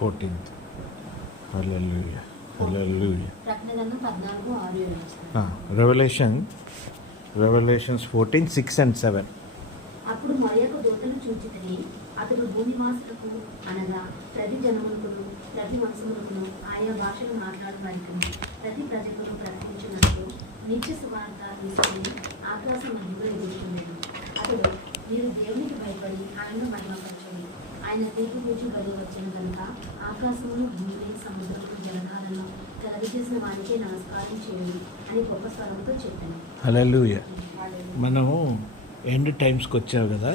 14th. Hallelujah. Hallelujah. Revelations 14, 6 and 7. అప్పుడు మరియకు దూతను చూచితిని, అతడు భూనివాసులకు అనగా ప్రతి జనములకును ప్రతి వంశములకును ఆయా భాషలు మాట్లాడు వారికి ప్రతి ప్రజకును ప్రకటించినట్లు నిత్య సువార్త తీసుకుని ఆకాశం మధ్యలో ఎదుర్కొండేది. అతడు మీరు దేవునికి భయపడి ఆయన మహిమపరచండి, ఆయన తీర్పు పూజ బలి వచ్చిన కనుక ఆకాశమును భూమిని సముద్రమును జలధారను కలగజేసిన వారికే నమస్కారం చేయండి అని గొప్ప స్వరంతో చెప్పాను. హల్లెలూయా. మనము ఎండ్ టైమ్స్కి వచ్చావు కదా,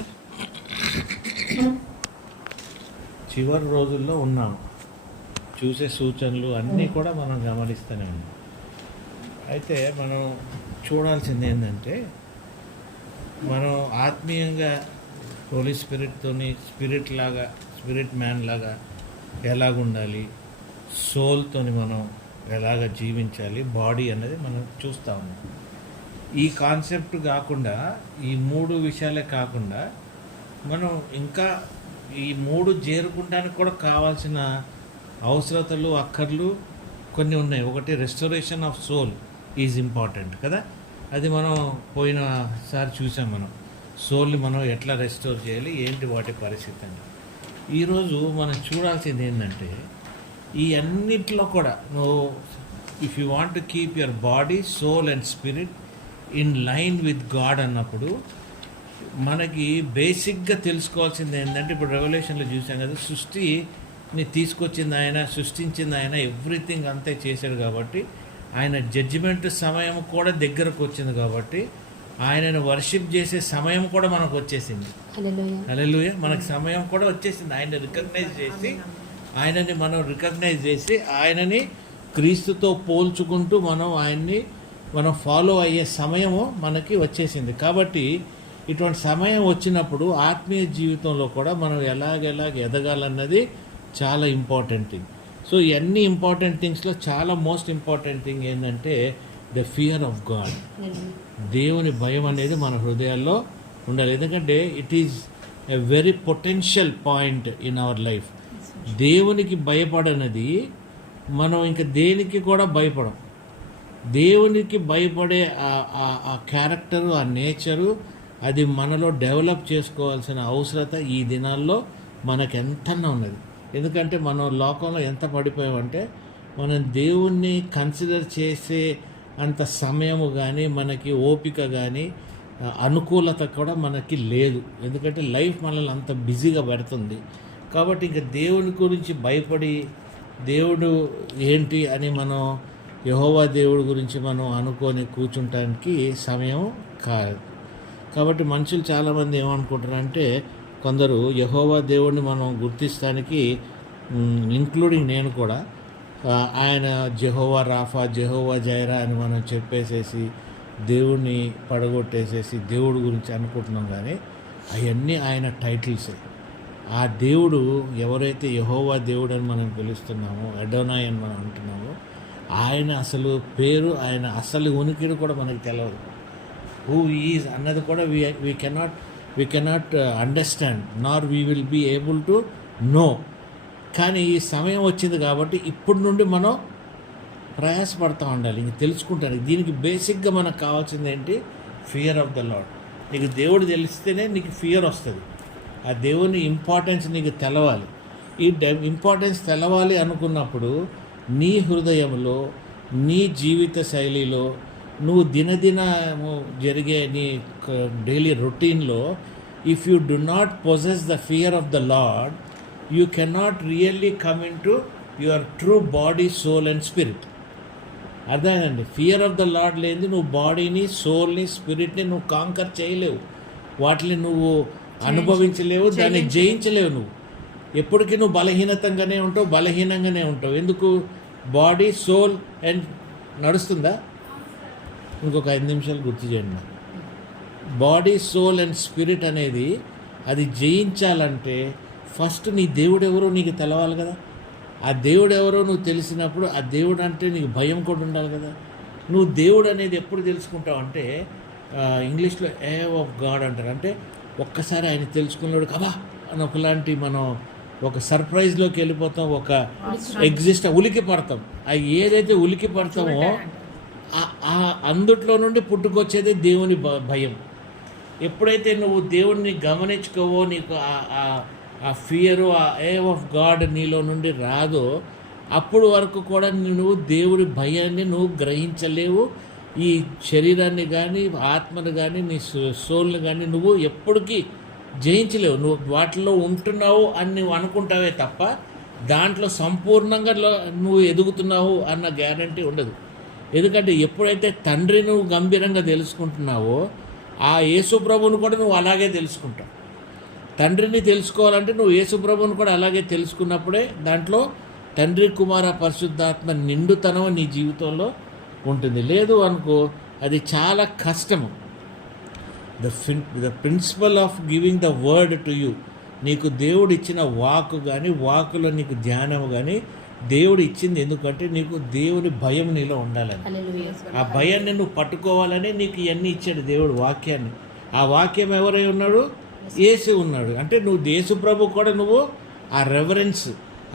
చివరి రోజుల్లో ఉన్నాం. చూసే సూచనలు అన్నీ కూడా మనం గమనిస్తూనే ఉన్నాం. అయితే మనం చూడాల్సింది ఏంటంటే, మనం ఆత్మీయంగా హోలీ స్పిరిట్తోని స్పిరిట్ మ్యాన్ లాగా ఎలాగుండాలి, సోల్తోని మనం ఎలాగ జీవించాలి, బాడీ అనేది మనం చూస్తూ ఉన్నాం. ఈ కాన్సెప్ట్ కాకుండా, ఈ 3 విషయాలే కాకుండా మనం ఇంకా ఈ 3 చేరుకుంటానికి కూడా కావాల్సిన అవసరతలు, అక్కర్లు కొన్ని ఉన్నాయి. ఒకటి restoration of soul is important కదా. అది మనం పోయినసారి చూసాం. మనం సోల్ని మనం ఎట్లా రెస్టోర్ చేయాలి, ఏంటి వాటి పరిస్థితి అని. ఈరోజు మనం చూడాల్సింది ఏంటంటే, ఈ అన్నిట్లో కూడా నువ్వు if you want to keep your body, soul and spirit in line with God అన్నప్పుడు మనకి బేసిక్గా తెలుసుకోవాల్సింది ఏంటంటే, ఇప్పుడు రెవల్యూషన్లో చూసాం కదా, సృష్టిని తీసుకొచ్చింది ఆయన, సృష్టించింది ఆయన, ఎవ్రీథింగ్ అంతే చేశాడు కాబట్టి, ఆయన జడ్జిమెంట్ సమయం కూడా దగ్గరకు వచ్చింది కాబట్టి, ఆయనను వర్షిప్ చేసే సమయం కూడా మనకు వచ్చేసింది. హల్లెలూయా. మనకు సమయం కూడా వచ్చేసింది. ఆయన్ని రికగ్నైజ్ చేసి ఆయనని క్రీస్తుతో పోల్చుకుంటూ మనం ఫాలో అయ్యే సమయము మనకి వచ్చేసింది. కాబట్టి ఇటువంటి సమయం వచ్చినప్పుడు ఆత్మీయ జీవితంలో కూడా మనం ఎలాగ ఎదగాలన్నది చాలా ఇంపార్టెంట్ థింగ్. సో ఇవన్నీ ఇంపార్టెంట్ థింగ్స్లో చాలా మోస్ట్ ఇంపార్టెంట్ థింగ్ ఏంటంటే ద ఫియర్ ఆఫ్ గాడ్. దేవుని భయం అనేది మన హృదయాల్లో ఉండాలి. ఎందుకంటే it is a very potential point in our life. దేవునికి భయపడనది మనం ఇంకా దేనికి కూడా భయపడం. దేవునికి భయపడే ఆ క్యారెక్టరు, ఆ నేచరు, అది మనలో డెవలప్ చేసుకోవాల్సిన అవసరత ఈ దినాల్లో మనకెంతన్నా ఉన్నది. ఎందుకంటే మనం లోకంలో ఎంత పడిపోయామంటే, మనం దేవుణ్ణి కన్సిడర్ చేసే అంత సమయము కానీ, మనకి ఓపిక కానీ, అనుకూలత కూడా మనకి లేదు. ఎందుకంటే లైఫ్ మనల్ని అంత బిజీగా పెడుతుంది. కాబట్టి ఇంకా దేవుని గురించి భయపడి దేవుడు ఏంటి అని మనం యెహోవా దేవుడి గురించి మనం అనుకొని కూర్చుంటానికి సమయం కాదు. కాబట్టి మనుషులు చాలామంది ఏమనుకుంటారంటే, కొందరు యెహోవా దేవుడిని మనం గుర్తిస్తానికి, ఇంక్లూడింగ్ నేను కూడా, ఆయన జెహోవా రాఫా, జెహోవా జైరా అని మనం చెప్పేసేసి దేవుడిని పడగొట్టేసేసి దేవుడి గురించి అనుకుంటున్నాం. కానీ అవన్నీ ఆయన టైటిల్సే. ఆ దేవుడు ఎవరైతే యెహోవా దేవుడు అని మనం పిలుస్తున్నామో, అడోనాయ్ అని మనం అంటున్నామో, ఆయన అసలు పేరు, ఆయన అసలు ఉనికిని కూడా మనకి తెలియదు. హూ ఈజ్ అన్నది కూడా we cannot understand, nor we will be able to know. కానీ ఈ సమయం వచ్చింది కాబట్టి ఇప్పటి నుండి మనం ప్రయాసపడుతూ ఉండాలి, ఇంక తెలుసుకుంటాను. దీనికి బేసిక్గా మనకు కావాల్సింది ఏంటి? Fear of the lord. నీకు దేవుడు తెలిస్తేనే నీకు ఫియర్ వస్తుంది. ఆ దేవుని ఇంపార్టెన్స్ నీకు తెలవాలి. ఈ ఇంపార్టెన్స్ తెలవాలి అనుకున్నప్పుడు నీ హృదయంలో, నీ జీవిత శైలిలో, నువ్వు దినదినము జరిగే నీ డైలీ రొటీన్లో, if you do not possess the fear of the Lord, you cannot really come into your true body, soul and spirit. అర్థమైందండి? ఫియర్ ఆఫ్ ద లార్డ్ లేని నువ్వు బాడీని, సోల్ని, స్పిరిట్ని నువ్వు కాంకర్ చేయలేవు. వాటిని నువ్వు అనుభవించలేవు, దాన్ని జయించలేవు. నువ్వు ఎప్పటికీ నువ్వు బలహీనంగానే ఉంటావు. ఎందుకు? బాడీ, సోల్ అండ్ నడుస్తుందా? ఇంకొక 5 నిమిషాలు గుర్తు చేయండి. బాడీ, సోల్ అండ్ స్పిరిట్ అనేది అది జయించాలంటే ఫస్ట్ నీ దేవుడు ఎవరో నీకు తెలవాలి కదా. ఆ దేవుడు ఎవరో నువ్వు తెలిసినప్పుడు ఆ దేవుడు అంటే నీకు భయం కూడా ఉండాలి కదా. నువ్వు దేవుడు అనేది ఎప్పుడు తెలుసుకుంటావు అంటే, ఇంగ్లీష్లో ఏ ఆఫ్ గాడ్ అంటారు. అంటే ఒక్కసారి ఆయన తెలుసుకున్నాడు కదా అని ఒకలాంటి మనం ఒక సర్ప్రైజ్లోకి వెళ్ళిపోతాం, ఒక ఉలికి పడతాం. అవి ఏదైతే ఉలికి పడతామో అందుట్లో నుండి పుట్టుకొచ్చేది దేవుని భయం. ఎప్పుడైతే నువ్వు దేవుణ్ణి గమనించుకోవో, నీకు ఆ ఫియరు, ఆ ఏవ్ ఆఫ్ గాడ్ నీలో నుండి రాదో, అప్పుడు వరకు కూడా నువ్వు దేవుడి భయాన్ని నువ్వు గ్రహించలేవు. ఈ శరీరాన్ని కానీ ఆత్మను కానీ నీ సోల్ని కానీ నువ్వు ఎప్పటికీ జయించలేవు. నువ్వు వాటిలో ఉంటున్నావు అని నువ్వు అనుకుంటావే తప్ప దాంట్లో సంపూర్ణంగా నువ్వు ఎదుగుతున్నావు అన్న గ్యారంటీ ఉండదు. ఎందుకంటే ఎప్పుడైతే తండ్రి నువ్వు గంభీరంగా తెలుసుకుంటున్నావో ఆ యేసుప్రభువును కూడా నువ్వు అలాగే తెలుసుకుంటావు. తండ్రిని తెలుసుకోవాలంటే నువ్వు యేసుప్రభువును కూడా అలాగే తెలుసుకున్నప్పుడే దాంట్లో తండ్రి కుమార పరిశుద్ధాత్మ నిండుతనం నీ జీవితంలో ఉంటుంది. లేదు అనుకో అది చాలా కష్టము. The principle of giving the word to you, నీకు దేవుడు ఇచ్చిన వాక్కు కానీ వాక్కులో నీకు ధ్యానము కానీ దేవుడు ఇచ్చింది ఎందుకంటే నీకు దేవుని భయం నీలో ఉండాలని. ఆ భయాన్ని నువ్వు పట్టుకోవాలని నీకు ఇవన్నీ ఇచ్చాడు దేవుడు వాక్యాన్ని. ఆ వాక్యం ఎవరై ఉన్నాడు? యేసు ఉన్నాడు. అంటే నువ్వు యేసు ప్రభు కూడా నువ్వు ఆ రెవరెన్స్,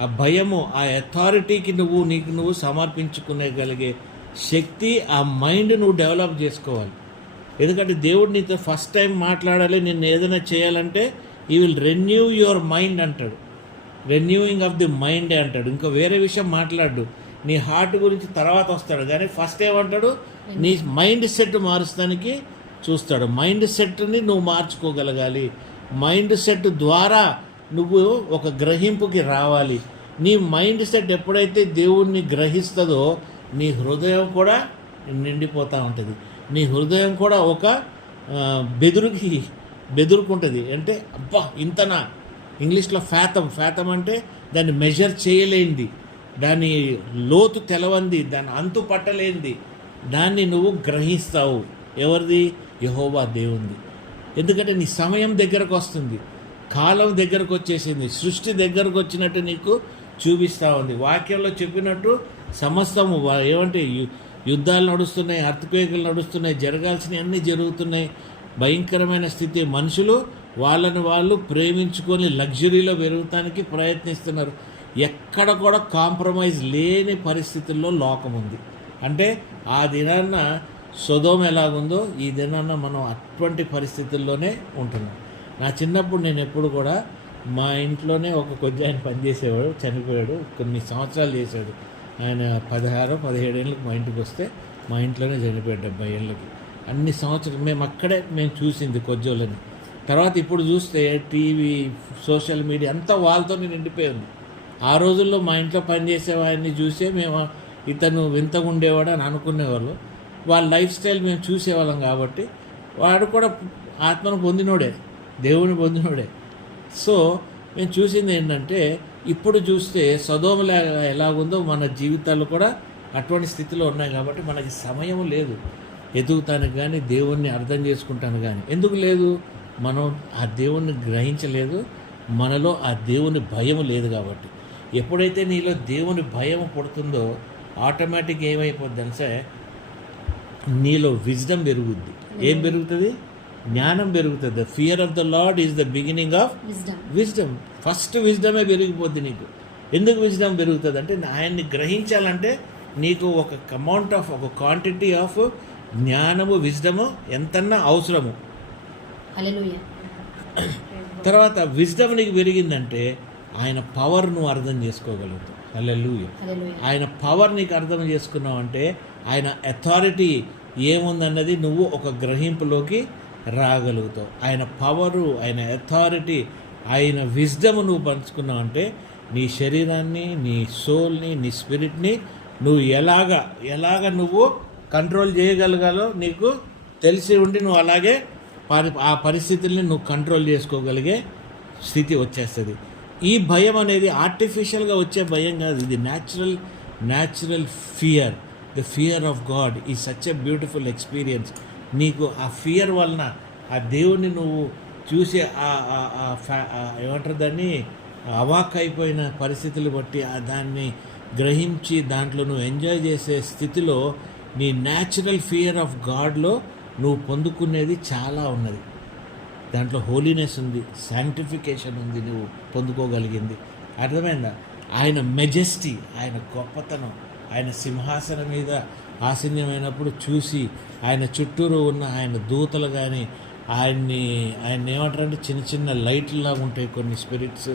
ఆ భయము, ఆ అథారిటీకి నువ్వు సమర్పించుకునేగలిగే శక్తి, ఆ మైండ్ నువ్వు డెవలప్ చేసుకోవాలి. ఎందుకంటే దేవుడు నీతో ఫస్ట్ టైం మాట్లాడాలి, నిన్ను ఏదైనా చేయాలంటే ఈ విల్ రెన్యూ యువర్ మైండ్ అంటాడు. రెన్యూయింగ్ ఆఫ్ ది మైండ్ అంటాడు. ఇంకా వేరే విషయం మాట్లాడు, నీ హార్ట్ గురించి తర్వాత వస్తాడు. కానీ ఫస్ట్ ఏమంటాడు? నీ మైండ్ సెట్ మారుస్తానికి చూస్తాడు. మైండ్ సెట్ని నువ్వు మార్చుకోగలగాలి. మైండ్ సెట్ ద్వారా నువ్వు ఒక గ్రహింపుకి రావాలి. నీ మైండ్ సెట్ ఎప్పుడైతే దేవుణ్ణి గ్రహిస్తుందో నీ హృదయం కూడా నిండిపోతూ ఉంటుంది. నీ హృదయం కూడా ఒక బెదురుకుంటుంది. అంటే అబ్బా ఇంతనా, ఇంగ్లీష్లో ఫ్యాథమ్ అంటే దాన్ని మెజర్ చేయలేనిది, దాని లోతు తెలవంది, దాని అంతు పట్టలేనిది, దాన్ని నువ్వు గ్రహిస్తావు. ఎవరిది? యెహోవా దేవుంది. ఎందుకంటే నీ సమయం దగ్గరకు వస్తుంది, కాలం దగ్గరకు వచ్చేసింది, సృష్టి దగ్గరకు వచ్చినట్టు నీకు చూపిస్తూ ఉంది. వాక్యంలో చెప్పినట్టు సమస్తము ఏమంటే యుద్ధాలు నడుస్తున్నాయి, అర్త్క్వేకులు నడుస్తున్నాయి, జరగాల్సినవి అన్నీ జరుగుతున్నాయి. భయంకరమైన స్థితి. మనుషులు వాళ్ళని వాళ్ళు ప్రేమించుకొని లగ్జరీలో పెరగటానికి ప్రయత్నిస్తున్నారు. ఎక్కడ కూడా కాంప్రమైజ్ లేని పరిస్థితుల్లో లోకం ఉంది. అంటే ఆ దినాన్న సొదోమ ఎలాగుందో ఈ దినాన్న మనం అటువంటి పరిస్థితుల్లోనే ఉంటున్నాం. నా చిన్నప్పుడు నేను ఎప్పుడు కూడా మా ఇంట్లోనే ఒక కొద్ది ఆయన పనిచేసేవాడు, చనిపోయాడు, కొన్ని సంవత్సరాలు చేశాడు. ఆయన 16-17 ఏళ్ళకి మా ఇంటికి వస్తే మా ఇంట్లోనే చనిపోయాడు. 70 ఏళ్ళకి. అన్ని సంవత్సరాలు మేము చూసింది కొజ్జోళ్ళని. తర్వాత ఇప్పుడు చూస్తే టీవీ, సోషల్ మీడియా అంతా వాళ్ళతోనే నిండిపోయింది. ఆ రోజుల్లో మా ఇంట్లో పనిచేసే వాడిని చూసే మేము ఇతను వింతగా ఉండేవాడు అని అనుకునేవాళ్ళు. వాళ్ళ లైఫ్ స్టైల్ మేము చూసేవాళ్ళం కాబట్టి వాడు కూడా ఆత్మను పొందినోడే, దేవుని పొందినోడే. సో మేము చూసింది ఏంటంటే ఇప్పుడు చూస్తే సొదోమ ఎలాగుందో మన జీవితాలు కూడా అటువంటి స్థితిలో ఉన్నాయి. కాబట్టి మనకి సమయం లేదు ఎదుగుతానికి కానీ దేవుణ్ణి అర్థం చేసుకుంటాను కానీ. ఎందుకు లేదు? మనం ఆ దేవుణ్ణి గ్రహించలేదు, మనలో ఆ దేవుని భయం లేదు. కాబట్టి ఎప్పుడైతే నీలో దేవుని భయం పుడుతుందో ఆటోమేటిక్ ఏమైపోద్ది అంటే నీలో విజ్డమ్ పెరుగుద్ది. ఏం పెరుగుతుంది? జ్ఞానం పెరుగుతుంది. The fear of the Lord is the beginning of wisdom. First విజ్డమే పెరిగిపోద్ది నీకు. ఎందుకు విజ్డమ్ పెరుగుతుంది అంటే ఆయన్ని గ్రహించాలంటే నీకు ఒక అమౌంట్ ఆఫ్, ఒక క్వాంటిటీ ఆఫ్ జ్ఞానము, విజ్డము ఎంతన్నా అవసరము. తర్వాత విజ్డమ్ నీకు పెరిగిందంటే ఆయన పవర్ నువ్వు అర్థం చేసుకోగలుగుతావు. హల్లెలూయా. ఆయన పవర్ నీకు అర్థం చేసుకున్నావు అంటే ఆయన అథారిటీ ఏముందన్నది నువ్వు ఒక గ్రహింపులోకి రాగలుగుతావు. ఆయన పవరు, ఆయన అథారిటీ, ఆయన విజ్డమ్ నువ్వు పంచుకున్నావు అంటే నీ శరీరాన్ని, నీ సోల్ని, నీ స్పిరిట్ని నువ్వు ఎలాగ నువ్వు కంట్రోల్ చేయగలగాలో నీకు తెలిసి ఉండి నువ్వు అలాగే ఆ పరిస్థితుల్ని నువ్వు కంట్రోల్ చేసుకోగలిగే స్థితి వచ్చేస్తుంది. ఈ భయం అనేది ఆర్టిఫిషియల్గా వచ్చే భయం కాదు, ఇది natural fear. The fear of God is such a beautiful experience. నీకు ఆ ఫియర్ వలన ఆ దేవుణ్ణి నువ్వు చూసి ఏమంటారు దాన్ని, అవాక్ అయిపోయిన పరిస్థితులు బట్టి దాన్ని గ్రహించి దాంట్లో నువ్వు ఎంజాయ్ చేసే స్థితిలో నీ న్యాచురల్ ఫియర్ ఆఫ్ గాడ్లో నువ్వు పొందుకునేది చాలా ఉన్నది. దాంట్లో హోలీనెస్ ఉంది, శాంక్టిఫికేషన్ ఉంది, నువ్వు పొందుకోగలిగింది. అర్థమైందా? ఆయన మెజెస్టీ, ఆయన గొప్పతనం, ఆయన సింహాసనం మీద ఆసీన్యమైనప్పుడు చూసి ఆయన చుట్టూరు ఉన్న ఆయన దూతలు కానీ ఆయన ఏమంటారంటే చిన్న చిన్న లైట్లలాగా ఉంటాయి కొన్ని స్పిరిట్స్,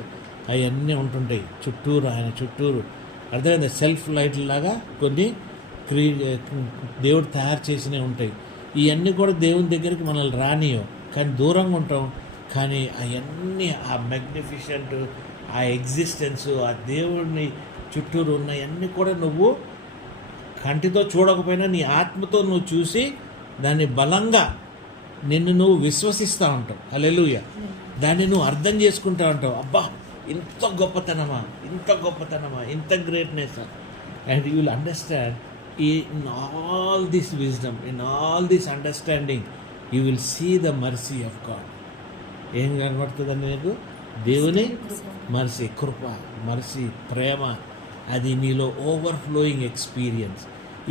అవన్నీ ఉంటుంటాయి చుట్టూరు, ఆయన చుట్టూరు. అర్థమైందా? సెల్ఫ్ లైట్లాగా కొన్ని దేవుడు తయారు చేసినవి ఉంటాయి. ఇవన్నీ కూడా దేవుని దగ్గరికి మనల్ని రానియో, కానీ దూరంగా ఉంటాం. కానీ అవన్నీ ఆ మ్యాగ్నిఫిషెంట్, ఆ ఎగ్జిస్టెన్స్, ఆ దేవుడిని చుట్టూరు ఉన్నవన్నీ కూడా నువ్వు కంటితో చూడకపోయినా నీ ఆత్మతో నువ్వు చూసి దాన్ని బలంగా నిన్ను నువ్వు విశ్వసిస్తూ ఉంటావు. హల్లెలూయా. దాన్ని నువ్వు అర్థం చేసుకుంటూ ఉంటావు. అబ్బా, ఇంత గొప్పతనమా, ఇంత గొప్పతనమా, ఇంత greatness. And you will understand in all this wisdom, in all this understanding you will see the mercy of God. ఏం కనబడుతుందండి నీకు? దేవుని మర్సీ, కృప, మర్సీ, ప్రేమ. అది నీలో ఓవర్ఫ్లోయింగ్ ఎక్స్పీరియన్స్.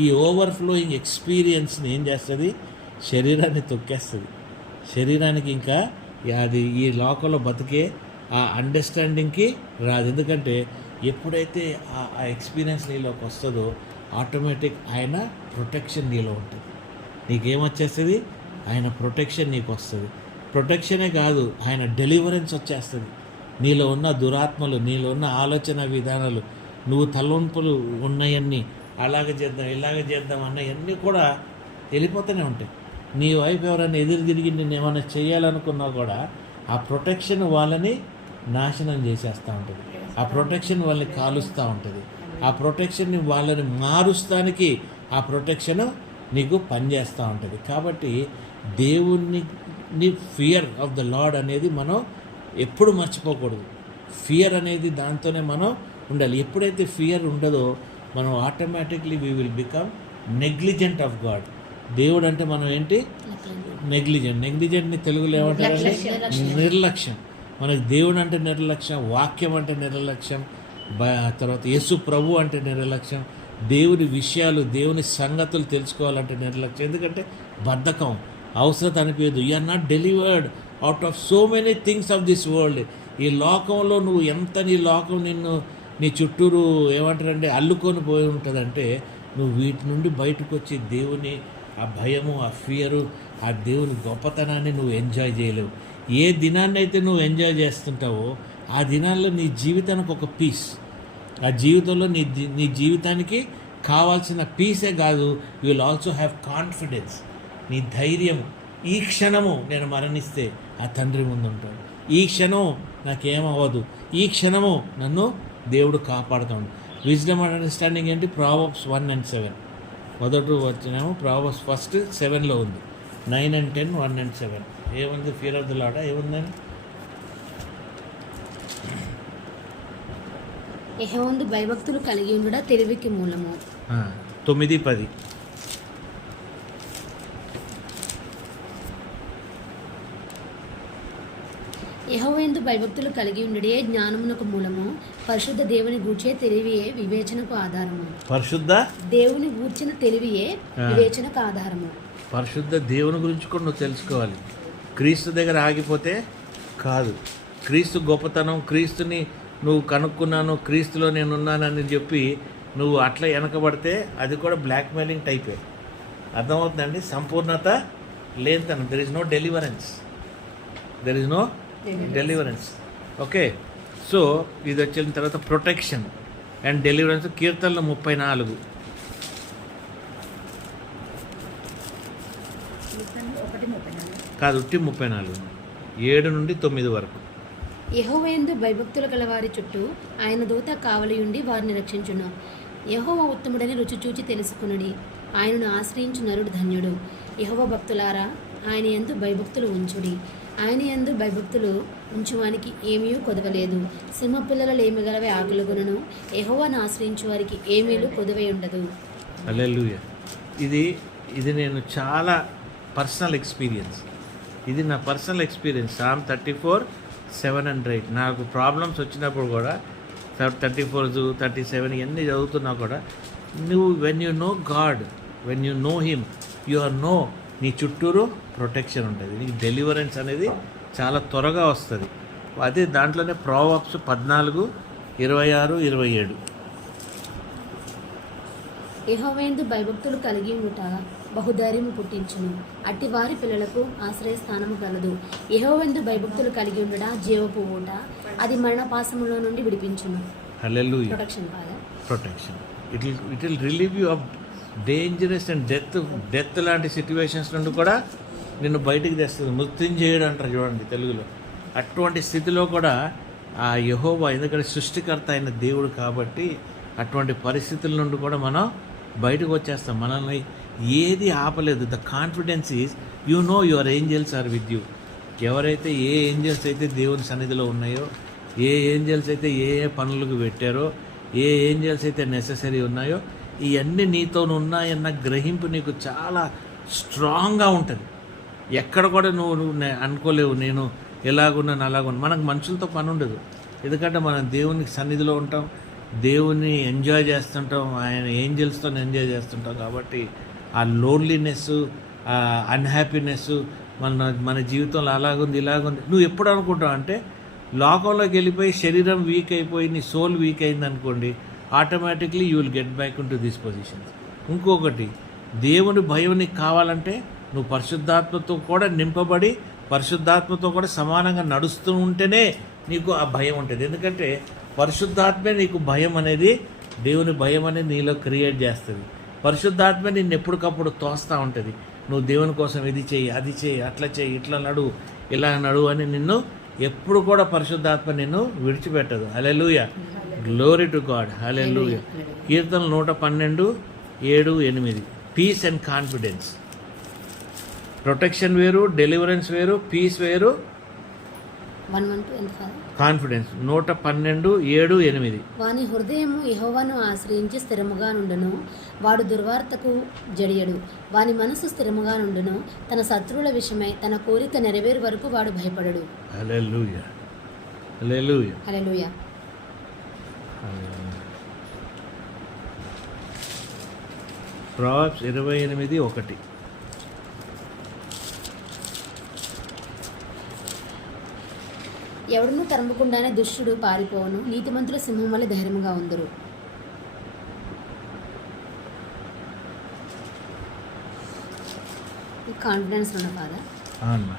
ఈ ఓవర్ఫ్లోయింగ్ ఎక్స్పీరియన్స్ని ఏం చేస్తుంది? శరీరాన్ని తొక్కేస్తుంది. శరీరానికి ఇంకా అది ఈ లోకంలో బతికే ఆ అండర్స్టాండింగ్కి రాదు. ఎందుకంటే ఎప్పుడైతే ఆ ఎక్స్పీరియన్స్ నీలోకి వస్తుందో ఆటోమేటిక్ ఆయన ప్రొటెక్షన్ నీలో ఉంటుంది. నీకేమొచ్చేస్తుంది? ఆయన ప్రొటెక్షన్ నీకు వస్తుంది. ప్రొటెక్షనే కాదు, ఆయన డెలివరెన్స్ వచ్చేస్తుంది. నీలో ఉన్న దురాత్మలు, నీలో ఉన్న ఆలోచన విధానాలు, నువ్వు తలవంపులు ఉన్నాయన్నీ, అలాగే చేద్దాం ఇలాగ చేద్దాం అన్నవన్నీ కూడా వెళ్ళిపోతూనే ఉంటాయి. నీ వైపు ఎవరైనా ఎదురు తిరిగి నిన్ను ఏమైనా చేయాలనుకున్నా కూడా ఆ ప్రొటెక్షన్ వాళ్ళని నాశనం చేసేస్తూ ఉంటుంది. ఆ ప్రొటెక్షన్ వాళ్ళని కాలుస్తూ ఉంటుంది. ఆ ప్రొటెక్షన్ని వాళ్ళని మారుస్తానికి ఆ ప్రొటెక్షన్ నీకు పనిచేస్తూ ఉంటుంది. కాబట్టి దేవుణ్ణి ఫియర్ ఆఫ్ ద లార్డ్ అనేది మనం ఎప్పుడు మర్చిపోకూడదు. ఫియర్ అనేది దాంతోనే మనం ఉండాలి. ఎప్పుడైతే ఫియర్ ఉండదో మనం automatically we will become negligent of God. దేవుడు అంటే మనం ఏంటి? నెగ్లిజెంట్ని తెలుగులో ఏమంటారంటే నిర్లక్ష్యం. మనకి దేవుడు అంటే నిర్లక్ష్యం, వాక్యం అంటే నిర్లక్ష్యం, తర్వాత యేసు ప్రభు అంటే నిర్లక్ష్యం, దేవుని విషయాలు, దేవుని సంగతులు తెలుసుకోవాలంటే నిర్లక్ష్యం. ఎందుకంటే బద్ధకం, అవసరం అనిపించదు. You are not delivered out of so many things of this world. ఈ లోకంలో నువ్వు ఎంత, నీ లోకం నిన్ను నీ చుట్టూరు ఏమంటారంటే అల్లుకొని పోయి ఉంటుందంటే నువ్వు వీటి నుండి బయటకు వచ్చి దేవుని ఆ భయము, ఆ ఫియరు, ఆ దేవుని గొప్పతనాన్ని నువ్వు ఎంజాయ్ చేయలేవు. ఏ దినాన్ని అయితే నువ్వు ఎంజాయ్ చేస్తుంటావో ఆ దినాల్లో నీ జీవితానికి ఒక పీస్, ఆ జీవితంలో నీ జీవితానికి కావాల్సిన పీసే కాదు, you will also have confidence. నీ ధైర్యం, ఈ క్షణము నేను మరణిస్తే ఆ తండ్రి ముందు ఉంటాడు, ఈ క్షణం నాకేమవ్వదు, ఈ క్షణము నన్ను దేవుడు కాపాడుతాడు. విజ్డమ్ అండ్ అండర్స్టాండింగ్ ఏంటి? ప్రావర్బ్స్ 1 and 7 మొదటి వచ్చినాము. ప్రావర్బ్స్ 1:7 ఉంది. 9 and 10, 1 and 7 ఏముంది? ఫియర్ ఆఫ్ ద లార్డ్ ఏముందని? యెహోవాయందు భయభక్తులు కలిగి ఉండుట తెలివికి మూలము. 9-10 యెహోవాయందు భయభక్తులు కలిగి ఉండుటే జ్ఞానమునకు మూలము. పరిశుద్ధ దేవుని గూర్చే తెలివియే వివేచనకు ఆధారము. పరిశుద్ధ దేవుని గూర్చిన తెలివియే వివేచనకు ఆధారము. పరిశుద్ధ దేవుని గురించి కూడా నువ్వు తెలుసుకోవాలి. క్రీస్తు దగ్గర ఆగిపోతే కాదు. క్రీస్తు గొప్పతనం, క్రీస్తుని నువ్వు కనుక్కున్నాను, క్రీస్తులో నేనున్నానని చెప్పి నువ్వు అట్లా వెనకబడితే అది కూడా బ్లాక్మెయిలింగ్ టైపే. అర్థమవుతుందండి? సంపూర్ణత లేనితనం. There is no deliverance. Okay. So ఇది వచ్చిన తర్వాత ప్రొటెక్షన్ అండ్ డెలివరెన్స్. కీర్తనలు 34 కాదు, 34 7 నుండి 9 వరకు. యెహోవాయందు భయభక్తులు గల వారి చుట్టూ ఆయన దూత కావలియుండి వారిని రక్షించును. యెహోవా ఉత్తముడని రుచి చూచి తెలుసుకునుడి. ఆయనను ఆశ్రయించు నరుడు ధన్యుడు. యెహోవా భక్తులారా, ఆయన యందు భయభక్తులు ఉంచుడి. ఆయన యందు భయభక్తులు ఉంచువానికి ఏమీ కొదవలేదు. సింహపిల్లల లేమిగలవే ఆకలిగొనును. యెహోవాను ఆశ్రయించు వారికి ఏమీలు కొదవై ఉండదు. హల్లెలూయా. ఇది నేను చాలా పర్సనల్ ఎక్స్పీరియన్స్. ఇది నా పర్సనల్ ఎక్స్పీరియన్స్. Psalm 34:7 and 8 నాకు ప్రాబ్లమ్స్ వచ్చినప్పుడు కూడా 34, 37 ఇవన్నీ చదువుతున్నా కూడా నువ్వు when you know God, when you know him, you are no నీ చుట్టూరు ప్రొటెక్షన్ ఉంటుంది, నీకు డెలివరెన్స్ అనేది చాలా త్వరగా వస్తుంది. అదే దాంట్లోనే ప్రోవర్బ్స్ 14:26-27. యెహోవాయందు భయభక్తులు కలిగి ఉండుట బహుధైర్యము పుట్టించును, అట్టి వారి పిల్లలకు ఆశ్రయస్థానము కలదు. యెహోవాయందు భయభక్తులు కలిగి ఉండుట జీవపు ఊట, అది మరణపాశములో నుండి విడిపించును. Hallelujah. Protection. It will relieve you of dangerous and death లాంటి సిచ్యువేషన్స్ నుండి కూడా నిన్ను బయటికి తెస్తుంది. మృత్యుంజయుడు అంటారు చూడండి తెలుగులో. అటువంటి స్థితిలో కూడా ఆ యెహోవా, ఎందుకంటే సృష్టికర్త అయిన దేవుడు కాబట్టి అటువంటి పరిస్థితుల నుండి కూడా మనం బయటకు వచ్చేస్తాం. మనల్ని ఏది ఆపలేదు. The confidence is you know your angels are with you. ఎవరైతే ఏ ఏంజల్స్ అయితే దేవుని సన్నిధిలో ఉన్నాయో, ఏ ఏంజల్స్ అయితే ఏ పనులకు పెట్టారో, ఏ ఏంజల్స్ అయితే నెససరీ ఉన్నాయో, ఇవన్నీ నీతో ఉన్నాయన్న గ్రహింపు నీకు చాలా స్ట్రాంగ్గా ఉంటుంది. ఎక్కడ కూడా నువ్వు అనుకోలేవు నేను ఎలాగున్నాను అలాగున్నాను. మనకు మనుషులతో పని ఉండదు, ఎందుకంటే మనం దేవునికి సన్నిధిలో ఉంటాం, దేవుని ఎంజాయ్ చేస్తుంటాం, ఆయన ఏంజల్స్తో ఎంజాయ్ చేస్తుంటాం. కాబట్టి ఆ లోన్లీనెస్, ఆ అన్హ్యాపీనెస్ మన జీవితంలో అలాగుంది ఇలాగుంది నువ్వు ఎప్పుడు అనుకుంటావు అంటే, లోకంలోకి వెళ్ళిపోయి శరీరం వీక్ అయిపోయి నీ సోల్ వీక్ అయింది అనుకోండి, automatically you will get back in to these positions. ఇంకొకటి, దేవుని భయం నీకు కావాలంటే నువ్వు పరిశుద్ధాత్మతో కూడా నింపబడి పరిశుద్ధాత్మతో కూడా సమానంగా నడుస్తూ ఉంటేనే నీకు ఆ భయం ఉంటుంది. ఎందుకంటే పరిశుద్ధాత్మే నీకు భయం అనేది, దేవుని భయం అనేది నీలో క్రియేట్ చేస్తుంది. పరిశుద్ధాత్మ నిన్ను ఎప్పటికప్పుడు తోస్తూ ఉంటుంది. నువ్వు దేవుని కోసం ఇది చేయి, అది చేయి, అట్లా చేయి, ఇట్లా నడు, ఇలా నడు అని నిన్ను ఎప్పుడు కూడా పరిశుద్ధాత్మ నిన్ను విడిచిపెట్టదు. Hallelujah, glory to God. Hallelujah. కీర్తనలు 112:7-8. Peace and confidence. ప్రొటెక్షన్ వేరు, డెలివరెన్స్ వేరు, పీస్ వేరు, కాన్ఫిడెన్స్. 112:7-8. వాని హృదయము యెహోవాను ఆశ్రయించి స్థిరముగా నుండును, వాడు దుర్వార్తకు జడియడు. వాని మనసు స్థిరముగా నుండును, తన శత్రువుల విషయమై తన కోరిక నెరవేరు వరకు వాడు భయపడడు. హల్లెలూయా, హల్లెలూయా, హల్లెలూయా. ప్రొవర్బ్స్ 28:1. ఎవడును తరుముకుండానే దుష్టుడు పారిపోవును, నీతిమంతుల సింహం వల్ల ధైర్యముగా ఉందరు. కాన్ఫిడెన్స్ ఉన్న ఫాదర్. అమ్మా,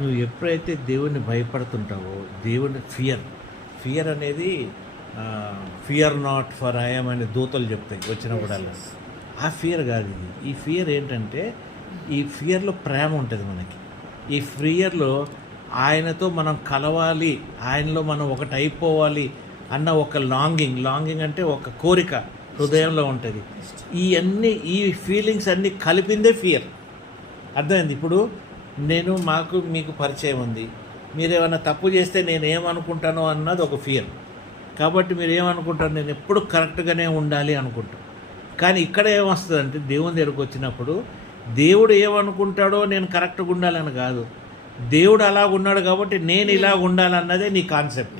నువ్వు ఎప్పుడైతే దేవుణ్ణి భయపడుతుంటావో, దేవుని ఫియర్ అనేది ఫియర్ నాట్ ఫర్ ఐఎమ్ అనే దూతలు చెప్తాయి వచ్చినప్పుడల్లా. ఆ ఫియర్ కాదు ఇది. ఈ ఫియర్ ఏంటంటే, ఈ ఫియర్లో ప్రేమ ఉంటుంది మనకి. ఈ ఫియర్లో ఆయనతో మనం కలవాలి, ఆయనలో మనం ఒకటి అయిపోవాలి అన్న ఒక లాంగింగ్ అంటే ఒక కోరిక హృదయంలో ఉంటుంది. ఈ ఫీలింగ్స్ అన్నీ కలిపిందే ఫియర్. అర్థమైంది? ఇప్పుడు మీకు పరిచయం ఉంది, మీరేమైనా తప్పు చేస్తే నేను ఏమనుకుంటానో అన్నది ఒక ఫియర్. కాబట్టి మీరు ఏమనుకుంటారు, నేను ఎప్పుడు కరెక్ట్గానే ఉండాలి అనుకుంటాను. కానీ ఇక్కడ ఏమొస్తుందంటే, దేవుని దగ్గరకు వచ్చినప్పుడు దేవుడు ఏమనుకుంటాడో నేను కరెక్ట్గా ఉండాలని కాదు, దేవుడు అలాగ ఉన్నాడు కాబట్టి నేను ఇలా ఉండాలన్నదే నీ concept.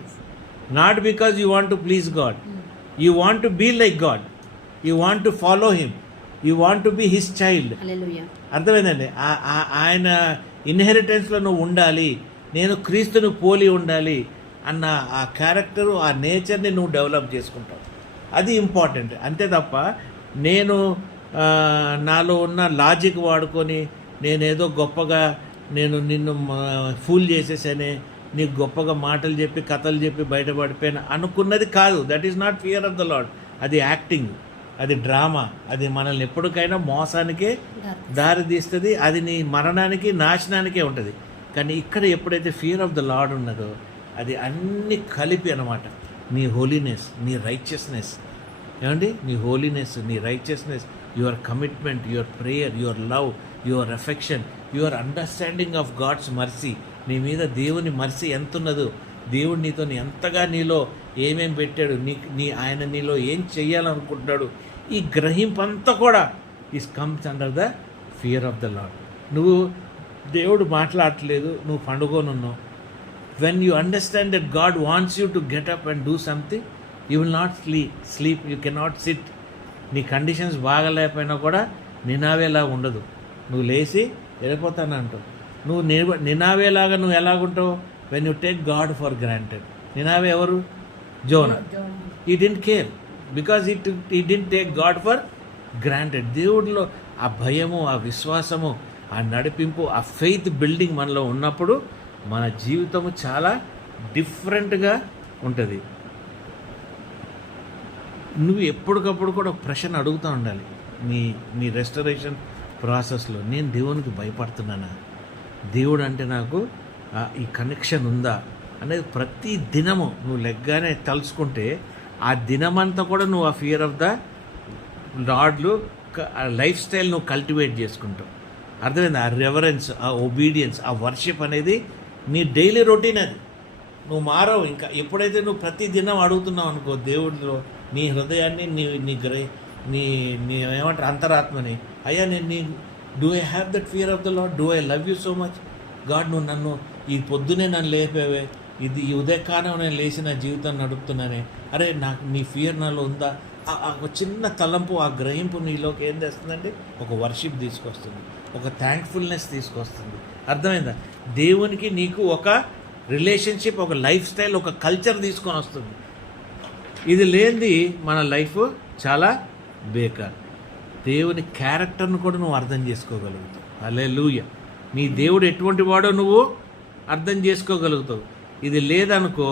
Not because you want to please God, you want to be like God, you want to follow him, you want to be his child. అర్థమైందండి? ఆయన ఇన్హెరిటెన్స్లో నువ్వు ఉండాలి, నేను క్రీస్తుని పోలి ఉండాలి అన్న ఆ క్యారెక్టరు, ఆ నేచర్ని నువ్వు డెవలప్ చేసుకుంటావు. అది ఇంపార్టెంట్. అంతే తప్ప నేను నాలో ఉన్న లాజిక్ వాడుకొని నేనేదో గొప్పగా నిన్ను ఫూల్ చేసేసానే, నీకు గొప్పగా మాటలు చెప్పి కథలు చెప్పి బయటపడిపోయినా అనుకున్నది కాదు. That is not fear of the lord. అది యాక్టింగ్, అది డ్రామా, అది మనల్ని ఎప్పటికైనా మోసానికే దారి తీస్తుంది, అది నీ మరణానికి నాశనానికే ఉంటుంది. కానీ ఇక్కడ ఎప్పుడైతే ఫియర్ ఆఫ్ ద లార్డ్ ఉన్నదో అది అన్ని కలిపి అన్నమాట. నీ హోలీనెస్, నీ రైచియస్నెస్, ఏమండి, నీ హోలీనెస్, నీ righteousness, your commitment, your prayer, your love, your affection, your understanding of God's mercy. నీ మీద దేవుని మర్సీ ఎంత ఉన్నదో, దేవుడు నీతో ఎంతగా నీలో ఏమేం పెట్టాడు, ఆయన నీలో ఏం చెయ్యాలనుకుంటున్నాడు, ఈ గ్రహింపంతా కూడా is comes under the fear of the Lord. నువ్వు దేవుడు మాట్లాడట్లేదు, నువ్వు పండుగనున్నావు. When you understand that God wants you to get up and do something, you will not sleep, you cannot sit. నీ కండిషన్స్ బాగాలేకపోయినా కూడా నినావేలా ఉండదు. నువ్వు లేచి వెళ్ళిపోతానంటావు. నువ్వు నినావేలాగా నువ్వు ఎలాగుంటావు? When you take God for granted. Nineveh ఎవరు? Jonah. He didn't care because he didn't take God for granted. దేవుడిలో ఆ భయము, ఆ విశ్వాసము, ఆ నడిపింపు, ఆ ఫెయిత్ బిల్డింగ్ మనలో ఉన్నప్పుడు మన జీవితము చాలా డిఫరెంట్గా ఉంటుంది. నువ్వు ఎప్పటికప్పుడు కూడా ఒక ప్రశ్న అడుగుతూ ఉండాలి నీ రెస్టరేషన్ ప్రాసెస్లో. నేను దేవునికి భయపడుతున్నానా? దేవుడు అంటే నాకు ఈ కనెక్షన్ ఉందా అనేది ప్రతి దినము నువ్వు లెగ్గానే తలుచుకుంటే ఆ దినమంతా కూడా నువ్వు ఆ ఫియర్ ఆఫ్ ద లార్డ్లు లైఫ్ స్టైల్ నువ్వు కల్టివేట్ చేసుకుంటావు. అర్థమైంది? ఆ రెవరెన్స్, ఆ ఒబీడియన్స్, ఆ వర్షిప్ అనేది నీ డైలీ రొటీన్. అది నువ్వు మారవు. ఇంకా ఎప్పుడైతే నువ్వు ప్రతి దినం అడుగుతున్నావు అనుకో దేవుడిలో నీ హృదయాన్ని, నీ ఏమంటారు అంతరాత్మని, అయ్యా నేను do I have that fear of the lord? Do I love you so much God? నువ్వు నన్ను ఈ పొద్దునే నన్ను లేపేవే, ఈ ఉదయకాలం నేను లేచి నా జీవితాన్ని నడుపుతున్నానే, అరే నాకు నీ ఫియర్ నాలో ఉందా? ఒక చిన్న తలంపు, ఆ గ్రహింపు నీలోకి ఏం చేస్తుందంటే ఒక వర్షిప్ తీసుకొస్తుంది, ఒక థ్యాంక్ఫుల్నెస్ తీసుకొస్తుంది. అర్థమైందా? దేవునికి నీకు ఒక రిలేషన్షిప్, ఒక లైఫ్ స్టైల్, ఒక కల్చర్ తీసుకొని వస్తుంది. ఇది లేనిది మన లైఫ్ చాలా బేకార్. దేవుని క్యారెక్టర్ను కూడా నువ్వు అర్థం చేసుకోగలుగుతావు. హల్లెలూయా. నీ దేవుడు ఎటువంటి వాడో నువ్వు అర్థం చేసుకోగలుగుతావు. ఇది లేదనుకో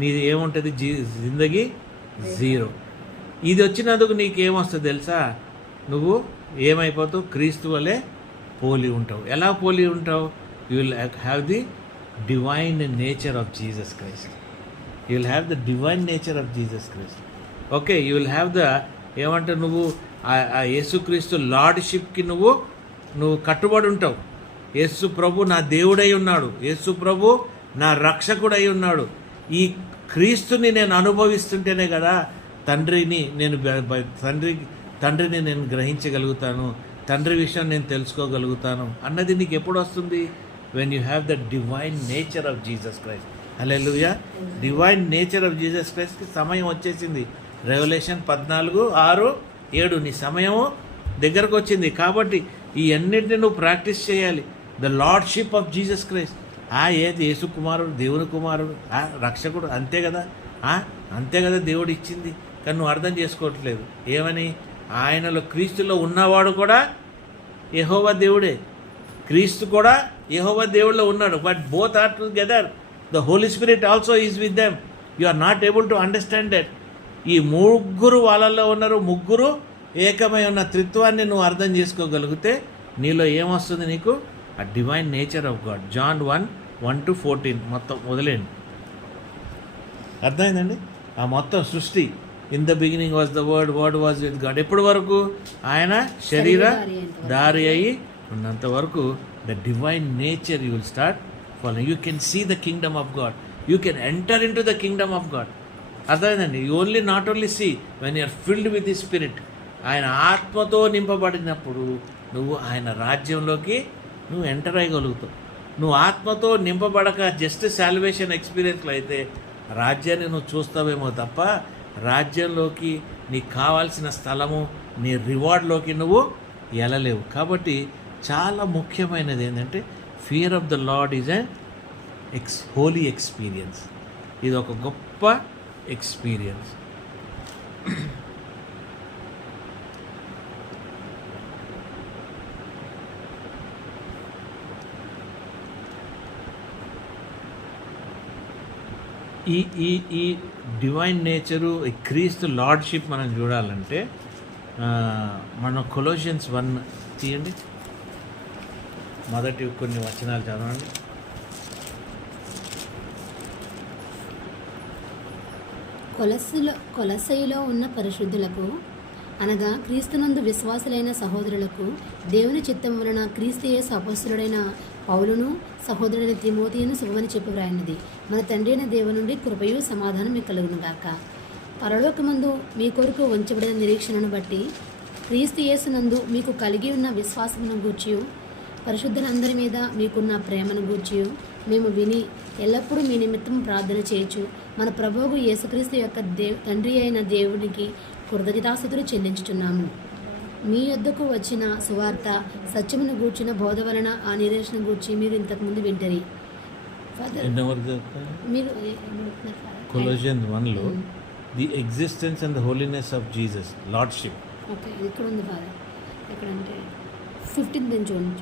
నీది ఏముంటుంది? జిందగీ జీరో. ఇది వచ్చినందుకు నీకేమొస్తుంది తెలుసా? నువ్వు ఏమైపోతావు? క్రీస్తు వలె పోలి ఉంటావు. ఎలా పోలి ఉంటావు? You will have the divine nature of Jesus Christ. You will have the divine nature of Jesus Christ. Okay, you will have the ఏమంటే నువ్వు ఆ యేసుక్రీస్తు లార్డ్షిప్కి నువ్వు కట్టుబడి ఉంటావు. యేసు ప్రభు నా దేవుడై ఉన్నాడు, యేసు ప్రభు నా రక్షకుడై ఉన్నాడు. ఈ క్రీస్తుని నేను అనుభవిస్తుంటేనే కదా తండ్రిని నేను గ్రహించగలుగుతాను, తండ్రి విషయం నేను తెలుసుకోగలుగుతాను అన్నది నీకు ఎప్పుడు వస్తుంది? When you have the divine nature of Jesus Christ. Hallelujah. Divine nature of Jesus క్రైస్ట్కి సమయం వచ్చేసింది. రెవల్యూషన్ 14:6-7 నీ సమయము దగ్గరకు వచ్చింది. కాబట్టి ఈ అన్నింటినీ నువ్వు ప్రాక్టీస్ చేయాలి. The lordship of Jesus Christ. ఏది యేసు కుమారుడు, దేవుని కుమారుడు, రక్షకుడు, అంతే కదా, అంతే కదా దేవుడు ఇచ్చింది. కానీ నువ్వు అర్థం చేసుకోవట్లేదు. ఏమని? ఆయనలో క్రీస్తులో ఉన్నవాడు కూడా యెహోవా దేవుడే, క్రీస్తు కూడా యెహోవా దేవుడిలో ఉన్నాడు. But both are together. The Holi Spirit also is with them. You are not able to understand that. ఈ ముగ్గురు వాళ్ళల్లో ఉన్నారు. ముగ్గురు ఏకమై ఉన్న త్రిత్వాన్ని నువ్వు అర్థం చేసుకోగలిగితే నీలో ఏమొస్తుంది? నీకు ఆ divine nature of God. John 1:1-14 మొత్తం వదిలేండి. అర్థమైందండి? ఆ మొత్తం సృష్టి. In the beginning was the word, word was with God. ఎప్పటి వరకు? ఆయన శరీర దారి అయి ఉన్నంత వరకు the divine nature you will start following. You can see the kingdom of God. You can enter in to the kingdom of God. అర్థమైందండి? You only not only see when you're filled with the spirit. ఆయన ఆత్మతో నింపబడినప్పుడు నువ్వు ఆయన రాజ్యంలోకి నువ్వు enter అయ్యగలుగుతావు. నువ్వు ఆత్మతో నింపబడక just salvation ఎక్స్పీరియన్స్లో అయితే రాజ్యాన్ని నువ్వు చూస్తావేమో తప్ప రాజ్యంలోకి నీకు కావాల్సిన స్థలము, నీ రివార్డ్లోకి నువ్వు వెళ్ళలేవు. కాబట్టి చాలా ముఖ్యమైనది ఏంటంటే fear of the Lord is an holy experience. ఇది ఒక గొప్ప ఎక్స్పీరియన్స్. ఈ డివైన్ నేచరు, ఈ క్రీస్తు లార్డ్షిప్ మనం చూడాలంటే మనం కొలోషియన్స్ 1 తీయండి. మొదటి కొన్ని వచనాలు చదవండి. కొలస్సయిలో ఉన్న పరిశుద్ధులకు అనగా క్రీస్తునందు విశ్వాసులైన సహోదరులకు దేవుని చిత్తం వలన క్రీస్తు యేసు అపొస్తలుడైన పౌలును సహోదరుడైన తిమోతియును శుభమని చెప్పి వ్రాయినది. మన తండ్రి అయిన దేవుని నుండి కృపయు సమాధానం మీకు కలుగును గాక. పరలోకమందు మీ కొరకు ఉంచబడిన నిరీక్షణను బట్టి క్రీస్తు యేసునందు మీకు కలిగి ఉన్న విశ్వాసమును గూర్చియు పరిశుద్ధులందరి మీద మీకున్న ప్రేమను గూర్చియు మేము విని ఎల్లప్పుడూ మీ నిమిత్తం ప్రార్థన చేయొచ్చు మన ప్రభువు యేసుక్రీస్తు యొక్క తండ్రి అయిన దేవునికి కృతజ్ఞతాస్తుతులు చెల్లించుచున్నాము. మీ యొద్దకు వచ్చిన సువార్త సత్యమును గూర్చిన బోధ వలన ఆ నిరీక్షణ గూర్చి మీరు ఇంతకుముందు వింటరి. మీరు Colossians 1లో the existence and the holiness of Jesus lordship. Okay, ఇక్కడ ఉంది ఫాదర్. ఎక్కడంటే 15th నుంచి చూడండి.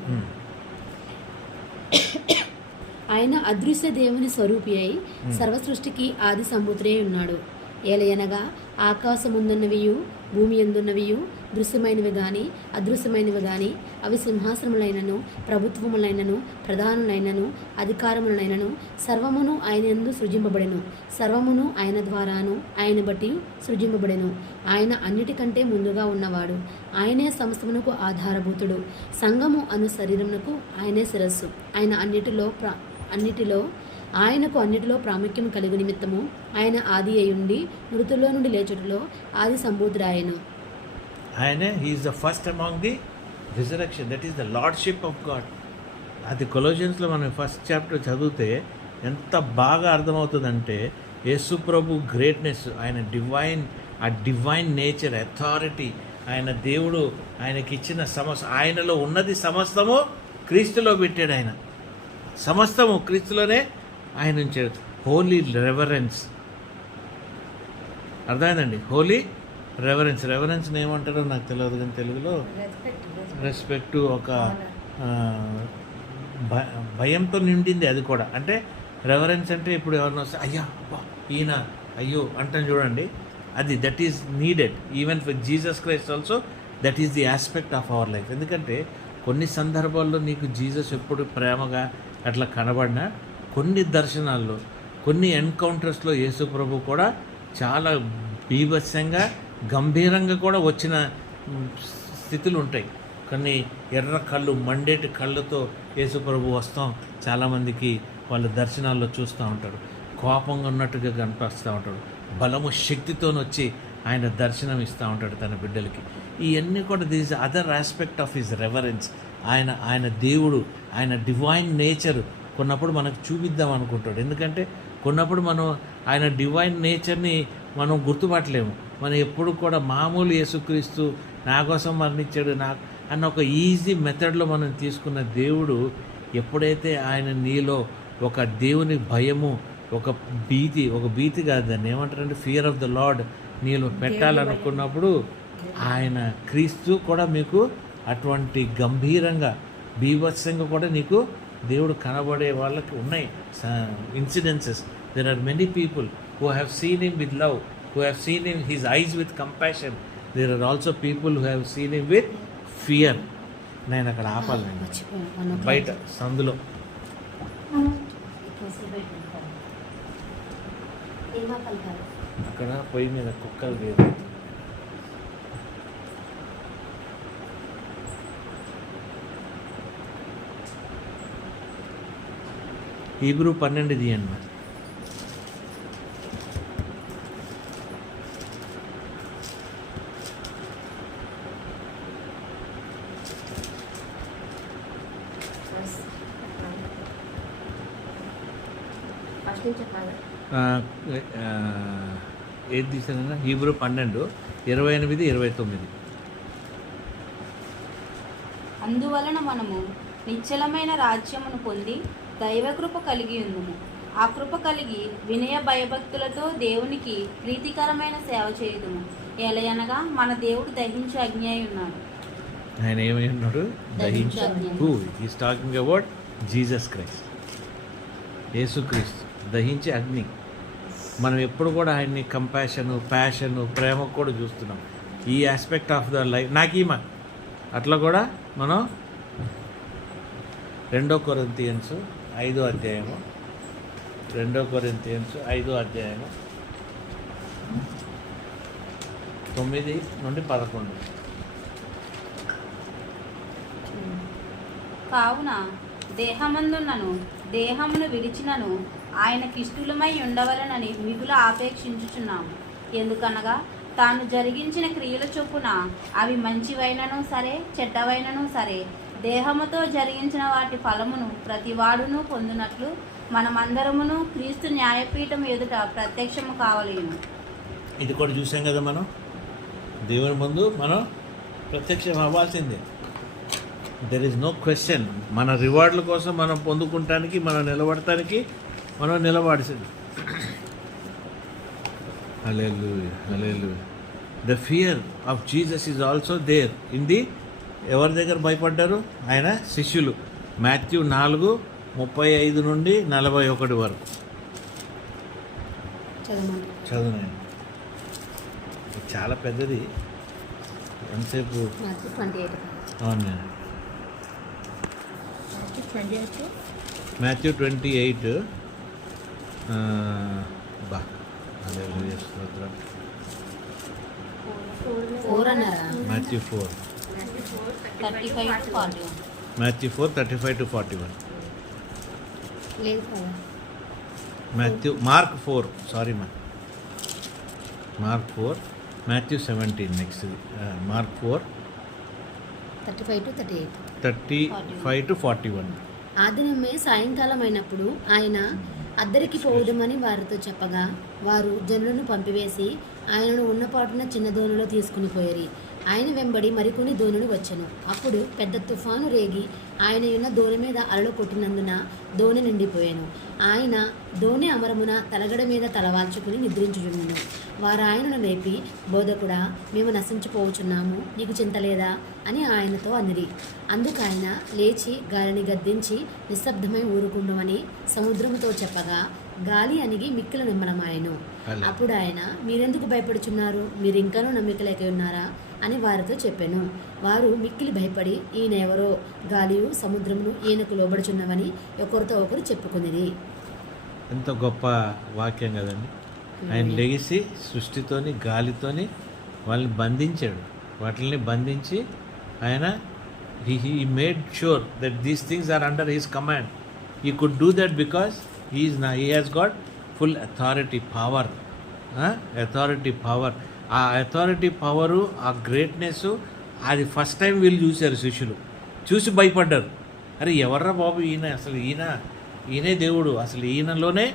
ఆయన అదృశ్య దేవుని స్వరూపి అయి సర్వసృష్టికి ఆది సంభూతుడై ఉన్నాడు. ఏలయనగా ఆకాశముందున్నవియు భూమి యందున్నవియు దృశ్యమైనవి గాని అదృశ్యమైనవి గాని అవి సింహాసనములైనను ప్రభుత్వములైనను ప్రధానులైనను అధికారములైనను సర్వమును ఆయన యందు సృజింపబడెను. సర్వమును ఆయన ద్వారాను ఆయన బట్టి సృజింపబడెను. ఆయన అన్నిటికంటే ముందుగా ఉన్నవాడు. ఆయనే సమస్తమునకు ఆధారభూతుడు. సంఘము అను శరీరమునకు ఆయనే శిరస్సు. ఆయనకు అన్నిటిలో ప్రాముఖ్యం కలిగి నిమిత్తము ఆయన ఆది అయ్యుండి మృతుల్లో నుండి లేచుటలో ఆది సంభూతుడాయను. ఆయనే he is the first among the resurrection, that is the lordship of God. అది కొలోషియన్స్లో మనం ఫస్ట్ చాప్టర్ చదివితే ఎంత బాగా అర్థమవుతుందంటే యేసు ప్రభు గ్రేట్నెస్, ఆయన డివైన్ నేచర్, అథారిటీ, ఆయన దేవుడు ఆయనకిచ్చిన ఆయనలో ఉన్నది సమస్తము క్రీస్తులో పెట్టాడు. ఆయన సమస్తము క్రీస్తులోనే ఆయన ఉంచాడు. హోలీ రెవరెన్స్, అర్థమైందండి? హోలీ రెవరెన్స్ ఏమంటారో నాకు తెలియదు, కానీ తెలుగులో రెస్పెక్ట్, ఒక భయంతో నిండింది అది కూడా. అంటే రెవరెన్స్ అంటే ఇప్పుడు ఎవరినో వస్తే అయ్యా అబ్బా ఈయన అయ్యో అంటాను చూడండి, అది that is needed even for Jesus Christ also. That is the aspect of our life. ఎందుకంటే కొన్ని సందర్భాల్లో నీకు జీసస్ ఎప్పుడు ప్రేమగా అట్లా కనబడినా, కొన్ని దర్శనాల్లో, కొన్ని ఎన్కౌంటర్స్లో యేసు ప్రభు కూడా చాలా బీభత్సంగా గంభీరంగా కూడా వచ్చిన స్థితులు ఉంటాయి. కొన్ని ఎర్ర కళ్ళు, మండేటి కళ్ళతో యేసు ప్రభు వస్తాం చాలామందికి వాళ్ళ దర్శనాల్లో చూస్తూ ఉంటాడు. కోపంగా ఉన్నట్టుగా కనిపిస్తూ ఉంటాడు. బలము శక్తితో వచ్చి ఆయన దర్శనం ఇస్తూ ఉంటాడు తన బిడ్డలకి. ఇవన్నీ కూడా this other aspect of his reverence. ఆయన దేవుడు, ఆయన డివైన్ నేచర్ కొన్నప్పుడు మనకు చూపిద్దాం అనుకుంటాడు. ఎందుకంటే కొన్నప్పుడు మనం ఆయన డివైన్ నేచర్ని మనం గుర్తుపట్టలేము. మనం ఎప్పుడు కూడా మామూలు యేసుక్రీస్తు నా కోసం మరణించాడు నాకు అన్న ఒక ఈజీ మెథడ్లో మనం తీసుకున్న దేవుడు ఎప్పుడైతే ఆయన నీలో ఒక దేవుని భయము, ఒక భీతి కాదు, దాన్ని ఏమంటారంటే ఫియర్ ఆఫ్ ద లార్డ్ నీలో పెట్టాలనుకున్నప్పుడు ఆయన క్రీస్తు కూడా మీకు అటువంటి గంభీరంగా బీభత్సంగా కూడా నీకు దేవుడు కనబడే వాళ్ళకి ఉన్నాయి incidences. There are many people who have seen him with love, who have seen him his eyes with compassion. There are also people who have seen him with fear. నేను అక్కడ ఆపాలి, బయట సందులో అక్కడ పొయ్యి మీద కుక్కలు లేదు. హీబ్రూ 12 తీయండి మరి. ఏది తీసానన్నా? హీబ్రూ 12, 28, 29. అందువలన మనము నిశ్చలమైన రాజ్యమును పొంది దైవకృప కలిగి ఉందుము. ఆ కృప కలిగి వినయ భయభక్తులతో దేవునికి ప్రీతికరమైన సేవ చేయుదుము. ఎలయనగా మన దేవుడు దహించు అగ్ని అయి ఉన్నాడు. ఆయన ఏమై ఉన్నాడు? Who is talking about Jesus Christ, యేసుక్రీస్తు దహించే అగ్ని. మనం ఎప్పుడు కూడా ఆయన్ని ప్యాషను, ప్రేమ కూడా చూస్తున్నాం. ఈ ఆస్పెక్ట్ ఆఫ్ ద లైఫ్ నాకీమా అట్లా కూడా మనం 2 కొరింథియన్స్ 5వ అధ్యాయము 2 కొరింథియన్స్ 5వ అధ్యాయము 9 నుండి 11. కావున దేహమందున్నను దేహమును విడిచినను ఆయనకిష్టులమై ఉండవలనని మిగుల ఆపేక్షించుచున్నాము. ఎందుకనగా తాను జరిగించిన క్రియల చొప్పున అవి మంచివైనను సరే చెడ్డవైనను సరే దేహముతో జరిగించిన వాటి ఫలమును ప్రతివాడును పొందినట్లు మనమందరమును క్రీస్తు న్యాయపీఠం ఎదుట ప్రత్యక్షము కావలేము. ఇది కూడా చూసాం కదా, మనం దేవుని ముందు మనం ప్రత్యక్షం అవ్వాల్సిందే. There is no question. మన రివార్డుల కోసం మనం పొందుకుంటానికి, మనం నిలబడటానికి మనం నిలబడాల్సింది. Hallelujah, hallelujah. The fear of Jesus is also there in the, ఎవరి దగ్గర భయపడ్డారు? ఆయన శిష్యులు. మాథ్యూ 4:35 నుండి 41 వరకు చదవమంటారు. చదువునండి. ఇది చాలా పెద్దది. ఎంతసేపు? మాథ్యూ 28. అవును, మాథ్యూ 28. బా, హల్లెలూయా, స్తోత్రం. 4 అన్నారా? Matthew 4, 35 to 41. Matthew 4:35 to 41. లేదు కదా. Mark 4, sorry mark 4, Matthew 17 next. Mark 4 35 to 38. 35 to 41. ఆ దినమే సాయంకాలం అయినప్పుడు ఆయన అద్దరికి పోవుదమని వారితో చెప్పగా వారు జనులను పంపివేసి ఆయనను ఉన్నపాటున చిన్న దోణిలో తీసుకుని పోయిరి. ఆయన వెంబడి మరికొన్ని దోణులు వచ్చెను. అప్పుడు పెద్ద తుఫాను రేగి ఆయన ఉన్న దోణి మీద అలలు కొట్టినందున దోణి నిండిపోయాను. ఆయన దోణి అమరమున తలగడ మీద తలవాల్చుకుని నిద్రించుచుండెను. వారు ఆయనను లేపి, బోధకుడా, మేము నశించిపోవచ్చున్నాము, నీకు చింత లేదా అని ఆయనతో అనిరి. అందుకు ఆయన లేచి గాలిని గద్దించి నిశ్శబ్దమై ఊరుకుండమని సముద్రముతో చెప్పగా గాలి అణిగి మిక్కిలి నిమ్మలమాయెను. అప్పుడు ఆయన, మీరెందుకు భయపడుచున్నారు? మీరు ఇంకనూ నమ్మిక లేక ఉన్నారా అని వారితో చెప్పెను. వారు మిక్కిలి భయపడి, ఈయన ఎవరో, గాలియు సముద్రమును ఈయనకు లోబడుచున్నవని ఒకరితో ఒకరు చెప్పుకునిరి. ఎంత గొప్ప వాక్యం కదండి. ఆయన లెగిసి సృష్టితోని గాలితోని వాళ్ళని బంధించాడు. వాటిని బంధించి ఆయన he made sure that these things are under his command. He could do that because he has got full authority, power. Authority, power. ఆ అథారిటీ పవరు, ఆ గ్రేట్నెస్, అది ఫస్ట్ టైం వీళ్ళు చూశారు శిష్యులు. చూసి భయపడ్డారు. అరే ఎవర్రా బాబు ఈయన, అసలు ఈయనే దేవుడు, అసలు ఈయనలోనే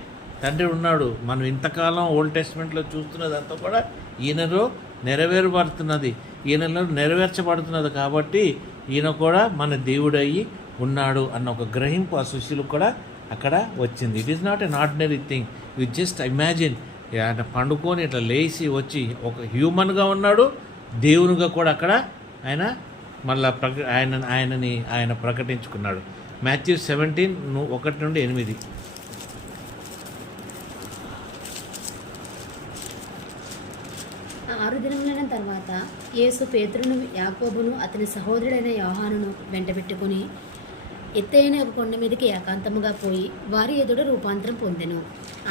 తండ్రి ఉన్నాడు. మనం ఇంతకాలం ఓల్డ్ టెస్ట్మెంట్లో చూస్తున్నదంతా కూడా ఈయనలో నెరవేరబడుతున్నది, ఈయనలో నెరవేర్చబడుతున్నది. కాబట్టి ఈయన కూడా మన దేవుడయ్యి ఉన్నాడు అన్న ఒక గ్రహింపు ఆ శిష్యులకు కూడా అక్కడ వచ్చింది. It is not an ordinary thing. You just imagine, ఆయన పండుకొని ఇట్లా లేచి వచ్చి ఒక హ్యూమన్గా ఉన్నాడు, దేవునిగా కూడా అక్కడ ఆయన మళ్ళా ఆయన ప్రకటించుకున్నాడు. మాథ్యూ 17:1-8. ఆరు దినములైన తర్వాత యేసు పేతురును, యాకోబును, అతని సహోదరుడైన యోహానును వెంటబెట్టుకుని ఎత్తైన ఒక కొండ మీదకి ఏకాంతముగా పోయి వారి ఎదుట రూపాంతరం పొందెను.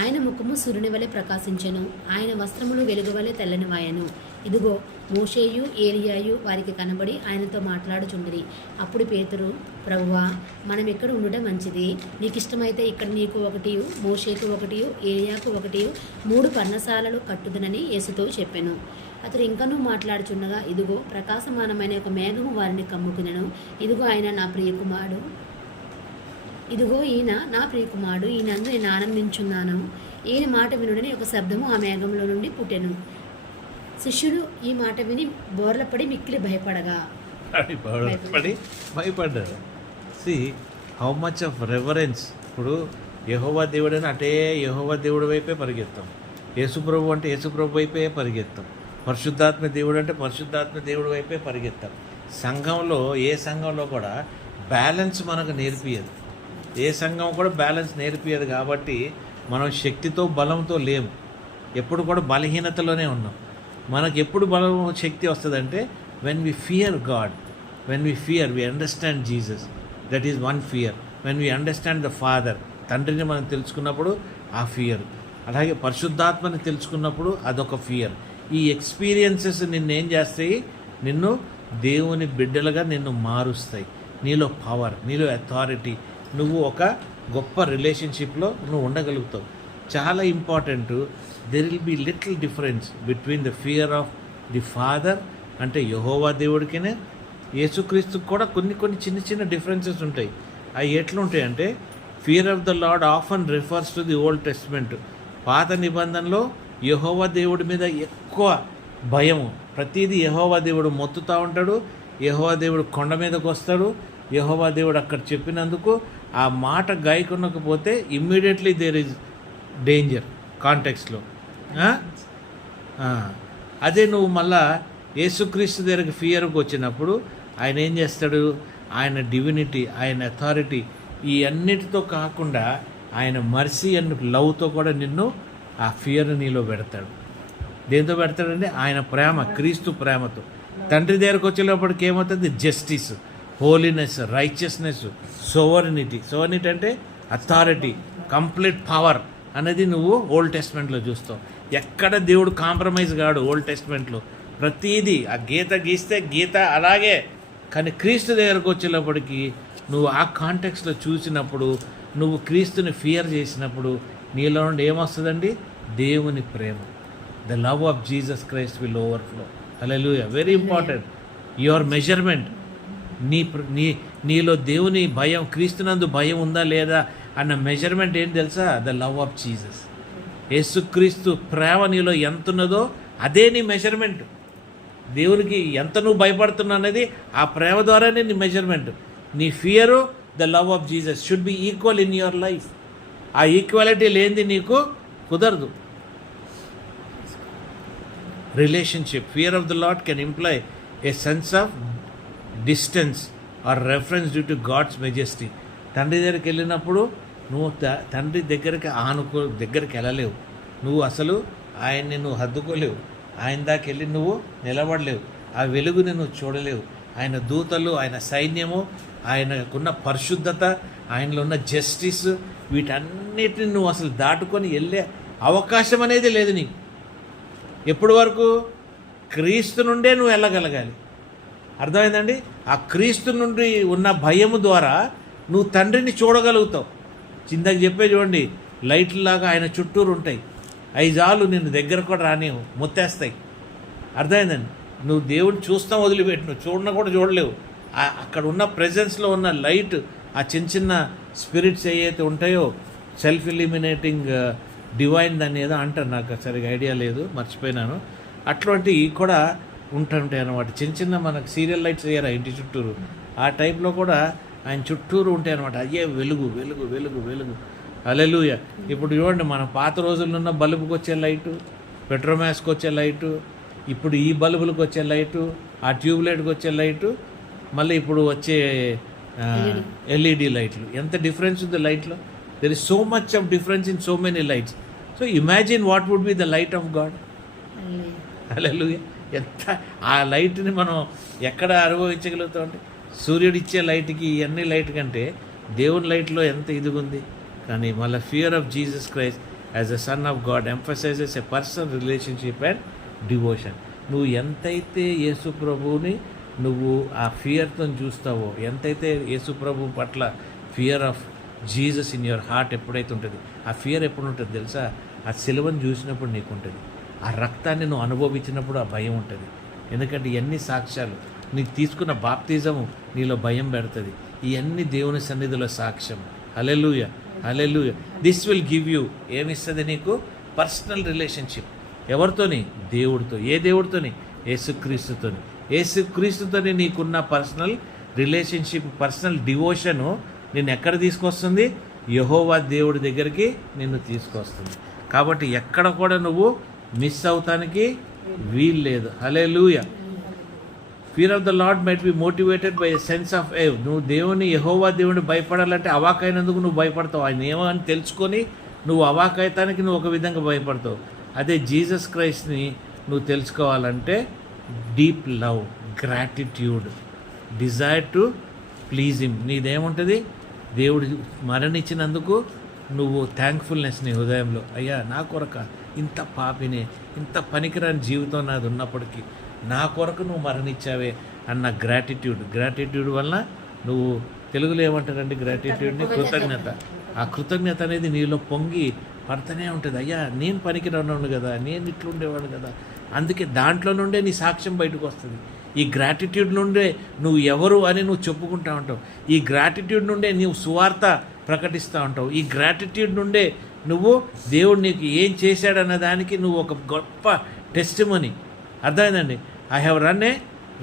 ఆయన ముఖము సూర్యుని వలె ప్రకాశించెను. ఆయన వస్త్రములు వెలుగు వలె తెల్లనివాయెను. ఇదిగో, మోషేయు ఏలియాయు వారికి కనబడి ఆయనతో మాట్లాడుచుండిరి. అప్పుడు పేతురు, ప్రభువా, మనం ఇక్కడ ఉండటం మంచిది. నీకు ఇష్టమైతే ఇక్కడ నీకు ఒకటియు, మోషేకు ఒకటియు, ఏలియాకు ఒకటియు 3 పర్ణశాలలు కట్టుదునని యేసుతో చెప్పెను. అతడు ఇంకనూ మాట్లాడుచుండగా, ఇదిగో, ప్రకాశమానమైన ఒక మేఘము వారిని కమ్ముకునెను. ఇదిగో ఆయన నా ప్రియకుమారుడు, ఇదిగో ఈయన నా ప్రియకుమారుడు, ఈయనందు నేను ఆనందించున్నాను. ఈయన మాట వినుడని ఒక శబ్దము ఆ మేఘంలో నుండి పుట్టెను. శిష్యుడు ఈ మాట విని బోర్లపడి మిక్కిలి భయపడ్డారు. See how much of reverence. ఇప్పుడు యెహోవా దేవుడని అటే యెహోవా దేవుడి వైపే పరిగెత్తాం, యేసుప్రభు అంటే యేసుప్రభు వైపే పరిగెత్తాం, పరిశుద్ధాత్మ దేవుడు అంటే పరిశుద్ధాత్మ దేవుడి వైపే పరిగెత్తాం. సంఘంలో ఏ సంఘంలో కూడా బ్యాలెన్స్ మనకు నేర్పియదు. ఏ సంఘం కూడా బ్యాలెన్స్ నేర్పియదు. కాబట్టి మనం శక్తితో బలంతో లేము, ఎప్పుడు కూడా బలహీనతలోనే ఉన్నాం. మనకు ఎప్పుడు బలం శక్తి వస్తుందంటే when we fear God, when we fear, we understand Jesus, that is one fear. When we understand the father, తండ్రిని మనం తెలుసుకున్నప్పుడు ఆ ఫియర్. అలాగే పరిశుద్ధాత్మని తెలుసుకున్నప్పుడు అదొక ఫియర్. ఈ ఎక్స్పీరియన్సెస్ నిన్నేం చేస్తాయి? నిన్ను దేవుని బిడ్డలుగా నిన్ను మారుస్తాయి. నీలో పవర్, నీలో అథారిటీ, నువ్వు ఒక గొప్ప రిలేషన్షిప్లో నువ్వు ఉండగలుగుతావు. చాలా important. There will be little difference between the fear of the father, అంటే యెహోవా దేవుడికినే యేసుక్రీస్తుకు కూడా కొన్ని చిన్న చిన్న డిఫరెన్సెస్ ఉంటాయి. అవి ఎట్లుంటాయి అంటే, fear of the Lord often refers to the Old Testament. పాత నిబంధనలో యెహోవా దేవుడి మీద ఎక్కువ భయము. ప్రతిదీ యెహోవా దేవుడు మొత్తుతూ ఉంటాడు, యెహోవా దేవుడు కొండ మీదకి వస్తాడు, యెహోవా దేవుడు అక్కడ చెప్పినందుకు ఆ మాట గాయకొనకపోతే ఇమ్మీడియట్లీ దేర్ ఈజ్ డేంజర్ కాంటెక్స్లో. అదే నువ్వు మళ్ళా యేసుక్రీస్తు దగ్గరికి ఫియర్కి వచ్చినప్పుడు ఆయన ఏం చేస్తాడు, ఆయన డివినిటీ, ఆయన అథారిటీ, ఈ అన్నిటితో కాకుండా ఆయన మర్సీ అండ్ లవ్తో కూడా నిన్ను ఆ ఫియర్ నీలో పెడతాడు. దేంతో పెడతాడంటే ఆయన ప్రేమ, క్రీస్తు ప్రేమతో. తండ్రి దగ్గరకు వచ్చేటప్పటికి ఏమవుతుంది, జస్టిస్, హోలీనెస్, రైచియస్నెస్, సోవర్నిటీ అంటే అథారిటీ, కంప్లీట్ పవర్ అనేది నువ్వు ఓల్డ్ టెస్ట్మెంట్లో చూస్తావు. ఎక్కడ దేవుడు కాంప్రమైజ్ కాడు ఓల్డ్ టెస్ట్మెంట్లో. ప్రతీదీ ఆ గీత గీస్తే గీత అలాగే. కానీ క్రీస్తు దగ్గరకు వచ్చేటప్పటికి నువ్వు ఆ కాంటెక్స్లో చూసినప్పుడు, నువ్వు క్రీస్తుని ఫియర్ చేసినప్పుడు నీలో నుండి ఏమొస్తుందండి, దేవుని ప్రేమ. The love of Jesus Christ will overflow. Hallelujah. Very important. Your measurement, నీలో దేవుని భయం, క్రీస్తునందు భయం ఉందా లేదా అన్న మెజర్మెంట్ ఏంటి తెలుసా, ద లవ్ ఆఫ్ జీసస్. యేసుక్రీస్తు ప్రేమ నీలో ఎంత ఉన్నదో అదే నీ మెజర్మెంట్. దేవునికి ఎంత నువ్వు భయపడుతున్నా అనేది ఆ ప్రేమ ద్వారానే నీ మెజర్మెంట్. నీ fear, the love of Jesus should be equal in your life. ఆ ఈక్వాలిటీ లేనిది నీకు కుదరదు. Relationship, fear of the Lord can imply a sense of distance or reference due to God's majesty. తండ్రి దగ్గరికి వెళ్ళినప్పుడు నువ్వు తండ్రి దగ్గరికి వెళ్ళలేవు. నువ్వు అసలు ఆయన్ని నువ్వు హద్దుకోలేవు. ఆయన దాకా వెళ్ళి నువ్వు నిలబడలేవు. ఆ వెలుగుని నువ్వు చూడలేవు. ఆయన దూతలు, ఆయన సైన్యము, ఆయనకున్న పరిశుద్ధత, ఆయనలో ఉన్న జస్టిస్, వీటన్నిటిని నువ్వు అసలు దాటుకొని వెళ్ళే అవకాశం అనేది లేదు నీకు. ఎప్పటి వరకు? క్రీస్తు నుండే నువ్వు వెళ్ళగలగాలి. అర్థమైందండి? ఆ క్రీస్తు నుండి ఉన్న భయము ద్వారా నువ్వు తండ్రిని చూడగలుగుతావు. చిందకి చెప్పే చూడండి, లైట్లలాగా ఆయన చుట్టూరు ఉంటాయి. అవి చాలు నిన్ను దగ్గర కూడా రానివ్వు, ముత్తేస్తాయి. అర్థమైందండి? నువ్వు దేవుడిని చూస్తాం వదిలిపెట్టి నువ్వు చూడన కూడా చూడలేవు. అక్కడ ఉన్న ప్రెజెన్స్లో ఉన్న లైట్, ఆ చిన్న చిన్న స్పిరిట్స్ ఏవైతే ఉంటాయో, సెల్ఫ్ ఎలిమినేటింగ్ డివైన్ దాన్ని ఏదో అంటారు, నాకు సరిగా ఐడియా లేదు, మర్చిపోయినాను. అటువంటివి కూడా ఉంటుంటాయి అన్నమాట. చిన్న చిన్న మనకు సీరియల్ లైట్స్ వేయరా ఇంటి చుట్టూరు, ఆ టైప్లో కూడా ఆయన చుట్టూరు ఉంటాయి అనమాట. అయ్యే వెలుగు వెలుగు వెలుగు వెలుగు. హల్లెలూయా. ఇప్పుడు చూడండి, మన పాత రోజుల్లో ఉన్న బల్బుకి వచ్చే లైటు, పెట్రోమాస్కి వచ్చే లైటు, ఇప్పుడు ఈ బల్బులకు వచ్చే లైటు, ఆ ట్యూబ్లైట్కి వచ్చే లైటు, మళ్ళీ ఇప్పుడు వచ్చే ఎల్ఈడి లైట్లు. ఎంత డిఫరెన్స్ ఉంది లైట్లో. There is so much of difference in so many lights. So imagine what would be the light of God. Hallelujah. ఎంత ఆ లైట్ని మనం ఎక్కడ అనుభవించగలుగుతాం అంటే, సూర్యుడు ఇచ్చే లైట్కి ఇవన్నీ లైట్ కంటే దేవుని లైట్లో ఎంత ఇదిగుంది. కానీ మళ్ళీ fear of Jesus Christ as a son of God emphasises a personal relationship and devotion. నువ్వు ఎంతైతే యేసు ప్రభువుని నువ్వు ఆ ఫియర్తో చూస్తావో, ఎంతైతే యేసు ప్రభు పట్ల fear of Jesus in your heart ఎప్పుడైతే ఉంటుంది, ఆ ఫియర్ ఎప్పుడు ఉంటుంది తెలుసా, ఆ సిలువను చూసినప్పుడు నీకు ఉంటుంది. ఆ రక్తాన్ని నువ్వు అనుభవించినప్పుడు ఆ భయం ఉంటుంది. ఎందుకంటే ఇవన్నీ సాక్ష్యాలు. నీకు తీసుకున్న బాప్తిజము నీలో భయం పెడుతుంది. ఇవన్నీ దేవుని సన్నిధిలో సాక్ష్యం. హల్లెలూయా, హల్లెలూయా. దిస్ విల్ గివ్ యూ, ఏమిస్తుంది నీకు? Personal relationship. ఎవరితోని? దేవుడితో. ఏ దేవుడితోని? యేసుక్రీస్తుతోని. యేసుక్రీస్తుతోని నీకున్న పర్సనల్ రిలేషన్షిప్, పర్సనల్ డివోషను నిన్ను ఎక్కడ తీసుకొస్తుంది? యెహోవా దేవుడి దగ్గరికి నిన్ను తీసుకొస్తుంది. కాబట్టి ఎక్కడ కూడా నువ్వు మిస్ అవుతానికి వీలు లేదు. హల్లెలూయా. Fear of the lord might be motivated by a sense of awe. నువ్వు దేవుని, యెహోవా దేవుని భయపడాలంటే అవాకైనందుకు నువ్వు భయపడతావు. ఆయన ఏమో అని తెలుసుకొని నువ్వు అవాకైతానికి నువ్వు ఒక విధంగా భయపడతావు. అదే జీసస్ క్రైస్ట్ని నువ్వు తెలుసుకోవాలంటే deep love, gratitude, desire to please him. నీదేముంటుంది? దేవుడు మరణించినందుకు నువ్వు థ్యాంక్ఫుల్నెస్ నీ హృదయంలో, అయ్యా నా కొరక ఇంత పాపినే, ఇంత పనికిరాని జీవితం నాది ఉన్నప్పటికీ నా కొరకు నువ్వు మరణించావే అన్న గ్రాటిట్యూడ్ వల్ల నువ్వు, తెలుగులో ఏమంటారండి గ్రాటిట్యూడ్ని? కృతజ్ఞత. ఆ కృతజ్ఞత అనేది నీలో పొంగి పడుతూనే ఉంటుంది. అయ్యా నేను పనికిరాను కదా, నేను ఇట్లుండేవాడు కదా. అందుకే దాంట్లో నుండే నీ సాక్ష్యం బయటకు వస్తుంది. ఈ గ్రాటిట్యూడ్ నుండే నువ్వు ఎవరు అని నువ్వు చెప్పుకుంటా ఉంటావు. ఈ గ్రాటిట్యూడ్ నుండే నువ్వు సువార్త ప్రకటిస్తూ ఉంటావు. ఈ గ్రాటిట్యూడ్ నుండే నువ్వు దేవుడు నీకు ఏం చేశాడన్న దానికి నువ్వు ఒక గొప్ప టెస్టిమనీ. అర్థమైందండి? I have run a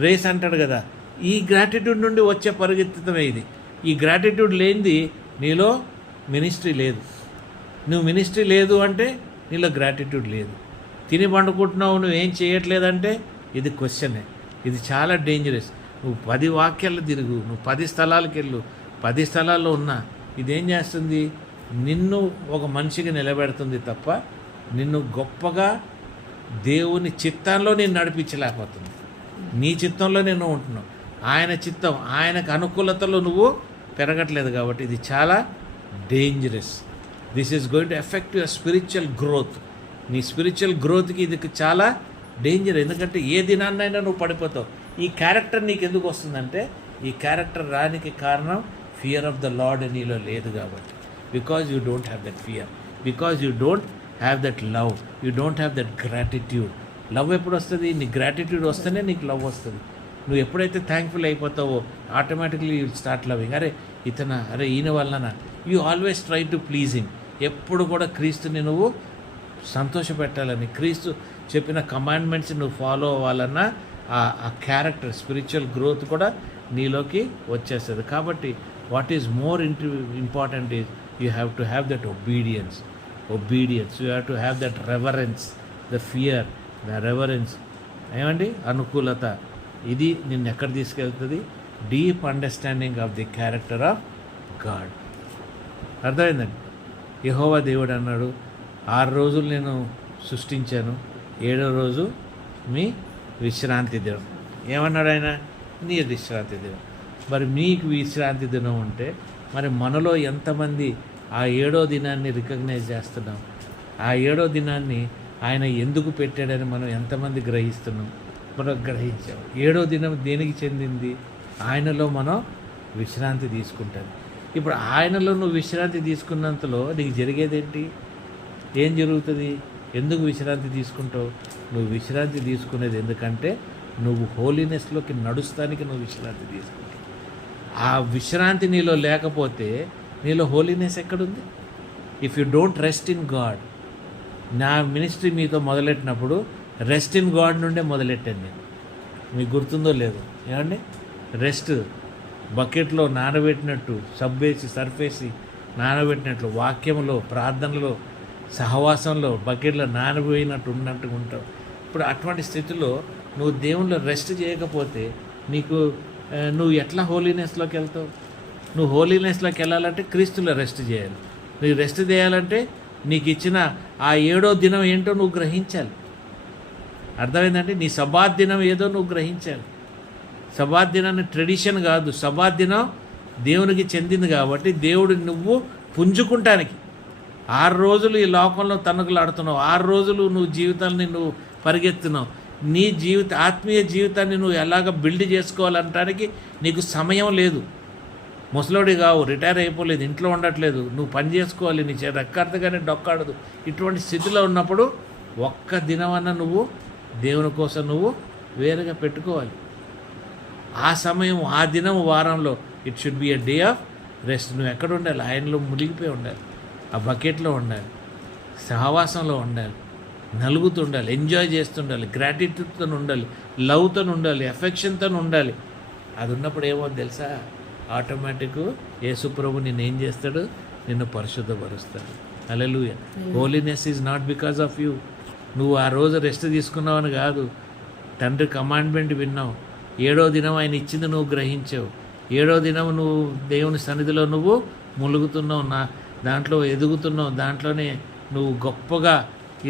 race అంటాడు కదా, ఈ గ్రాటిట్యూడ్ నుండి వచ్చే పరిగెత్తమే ఇది. ఈ గ్రాటిట్యూడ్ లేనిది నీలో మినిస్ట్రీ లేదు. నువ్వు మినిస్ట్రీ లేదు అంటే నీలో గ్రాటిట్యూడ్ లేదు. తిని పండుకుంటున్నావు, నువ్వేం చేయట్లేదంటే ఇది క్వశ్చనే. ఇది చాలా డేంజరస్. నువ్వు 10 వాక్యాలు తిరుగు, నువ్వు 10 స్థలాలకు వెళ్ళు, 10 స్థలాల్లో ఉన్నా ఇదేం చేస్తుంది? నిన్ను ఒక మనిషిగా నిలబెడుతుంది తప్ప నిన్ను గొప్పగా దేవుని చిత్తంలో నేను నడిపించలేకపోతుంది. నీ చిత్తంలో నేను ఉంటున్నావు, ఆయన చిత్తం, ఆయనకు అనుకూలతలో నువ్వు పెరగట్లేదు. కాబట్టి ఇది చాలా dangerous. This is going to effect your spiritual growth. నీ స్పిరిచువల్ గ్రోత్కి ఇది చాలా డేంజర్. ఎందుకంటే ఏ దినాన్నైనా నువ్వు పడిపోతావు. ఈ క్యారెక్టర్ నీకు ఎందుకు వస్తుందంటే, ఈ క్యారెక్టర్ రానికి కారణం ఫియర్ ఆఫ్ ద లార్డ్ నీలో లేదు కాబట్టి. Because you don't have that fear, because you don't have that love, you don't have that gratitude. Love ఎప్పుడు వస్తుంది? నీ గ్రాటిట్యూడ్ వస్తేనే నీకు లవ్ వస్తుంది. నువ్వు ఎప్పుడైతే థ్యాంక్ఫుల్ అయిపోతావో ఆటోమేటిక్లీ యూ స్టార్ట్ లవింగ్. అరే ఈయన వలన. You always try to please him. ఎప్పుడు కూడా క్రీస్తుని నువ్వు సంతోషపెట్టాలని, క్రీస్తు చెప్పిన కమాండ్మెంట్స్ నువ్వు ఫాలో అవ్వాలన్న ఆ క్యారెక్టర్, స్పిరిచువల్ గ్రోత్ కూడా నీలోకి వచ్చేస్తుంది. కాబట్టి what is more important is you have to have that obedience. You have to have that reverence, the fear, the reverence. ఏమండి? అనుకూలత. ఇది నిన్ను ఎక్కడ తీసుకెళ్తుంది? Deep understanding of the character of God. అర్థమైందండి? యెహోవా దేవుడు అన్నాడు, 6 రోజులు నేను సృష్టించాను, 7వ రోజు మీ విశ్రాంతి దినం. ఏమన్నాడు ఆయన? నీ విశ్రాంతి దినం. మరి మీకు విశ్రాంతి దినం ఉంటే మరి మనలో ఎంతమంది ఆ 7వ దినాన్ని రికగ్నైజ్ చేస్తున్నాం? ఆ 7వ దినాన్ని ఆయన ఎందుకు పెట్టాడని మనం ఎంతమంది గ్రహిస్తున్నాం? మనం గ్రహించాం. 7వ దినం దేనికి చెందింది? ఆయనలో మనం విశ్రాంతి తీసుకుంటాం. ఇప్పుడు ఆయనలో నువ్వు విశ్రాంతి తీసుకున్నంతలో నీకు జరిగేదేంటి? ఏం జరుగుతుంది? ఎందుకు విశ్రాంతి తీసుకుంటావు? నువ్వు విశ్రాంతి తీసుకునేది ఎందుకంటే నువ్వు హోలీనెస్లోకి నడుస్తానికి నువ్వు విశ్రాంతి తీసుకుంటావు. ఆ విశ్రాంతి నీలో లేకపోతే నీలో హోలీనెస్ ఎక్కడుంది? If you don't rest in God. నా మినిస్ట్రీ మీతో మొదలెట్టినప్పుడు రెస్ట్ ఇన్ గాడ్ నుండే మొదలెట్టాను నేను. మీకు గుర్తుందో లేదో? ఏమండి? రెస్ట్ బకెట్లో నానబెట్టినట్టు, సబ్బేసి సర్ఫేసి నానబెట్టినట్లు, వాక్యంలో, ప్రార్థనలో, సహవాసంలో బకెట్లో నానబోయినట్టు ఉన్నట్టు ఉంటావు. ఇప్పుడు అటువంటి స్థితిలో నువ్వు దేవునిలో రెస్ట్ చేయకపోతే నువ్వు ఎట్లా హోలీనెస్లోకి వెళ్తావు? నువ్వు హోలీనెస్లోకి వెళ్ళాలంటే క్రీస్తులో రెస్ట్ చేయాలి. నువ్వు రెస్ట్ చేయాలంటే నీకు ఇచ్చిన ఆ 7వ దినం ఏంటో నువ్వు గ్రహించాలి. అర్థమైందంటే నీ సబాత్ దినం ఏదో నువ్వు గ్రహించాలి. సబాత్ దినాన్ని ట్రెడిషన్ కాదు, సబాత్ దినం దేవునికి చెందింది కాబట్టి దేవుడు నువ్వు పుంజుకుంటానికి 6 రోజులు ఈ లోకంలో తన్నుకులాడుతున్నావు. 6 రోజులు నువ్వు జీవితాన్ని నువ్వు పరిగెత్తున్నావు. నీ ఆత్మీయ జీవితాన్ని నువ్వు ఎలాగ బిల్డ్ చేసుకోవాలంటానికి నీకు సమయం లేదు. ముసలోడి కావు, రిటైర్ అయిపోలేదు, ఇంట్లో ఉండట్లేదు, నువ్వు పని చేసుకోవాలి, నీ రెక్కర్తగానే డొక్కాడదు. ఇటువంటి స్థితిలో ఉన్నప్పుడు ఒక్క దినమన్నా నువ్వు దేవుని కోసం నువ్వు వేరుగా పెట్టుకోవాలి. ఆ సమయం, ఆ దినం వారంలో it should be a day of rest. నువ్వు ఎక్కడ ఉండాలి? ఆయనలో మునిగిపోయి ఉండాలి, ఆ బకెట్లో ఉండాలి, సహవాసంలో ఉండాలి, నలుగుతుండాలి, ఎంజాయ్ చేస్తుండాలి, గ్రాటిట్యూడ్తో ఉండాలి, లవ్తో ఉండాలి, ఎఫెక్షన్తో ఉండాలి. అది ఉన్నప్పుడు ఏమో తెలుసా? ఆటోమేటిక్ యేసుప్రభు నిన్ను ఏం చేస్తాడు? నిన్ను పరిశుద్ధపరుస్తాడు. హల్లెలూయా. Holiness is not because of you. నువ్వు ఆ రోజు రెస్ట్ తీసుకున్నావని కాదు, తండ్రి కమాండ్మెంట్ విన్నావు, 7వ దినం ఆయన ఇచ్చింది నువ్వు గ్రహించావు, 7వ దినం నువ్వు దేవుని సన్నిధిలో నువ్వు ములుగుతున్నావు, దాంట్లో ఎదుగుతున్నావు, దాంట్లోనే నువ్వు గొప్పగా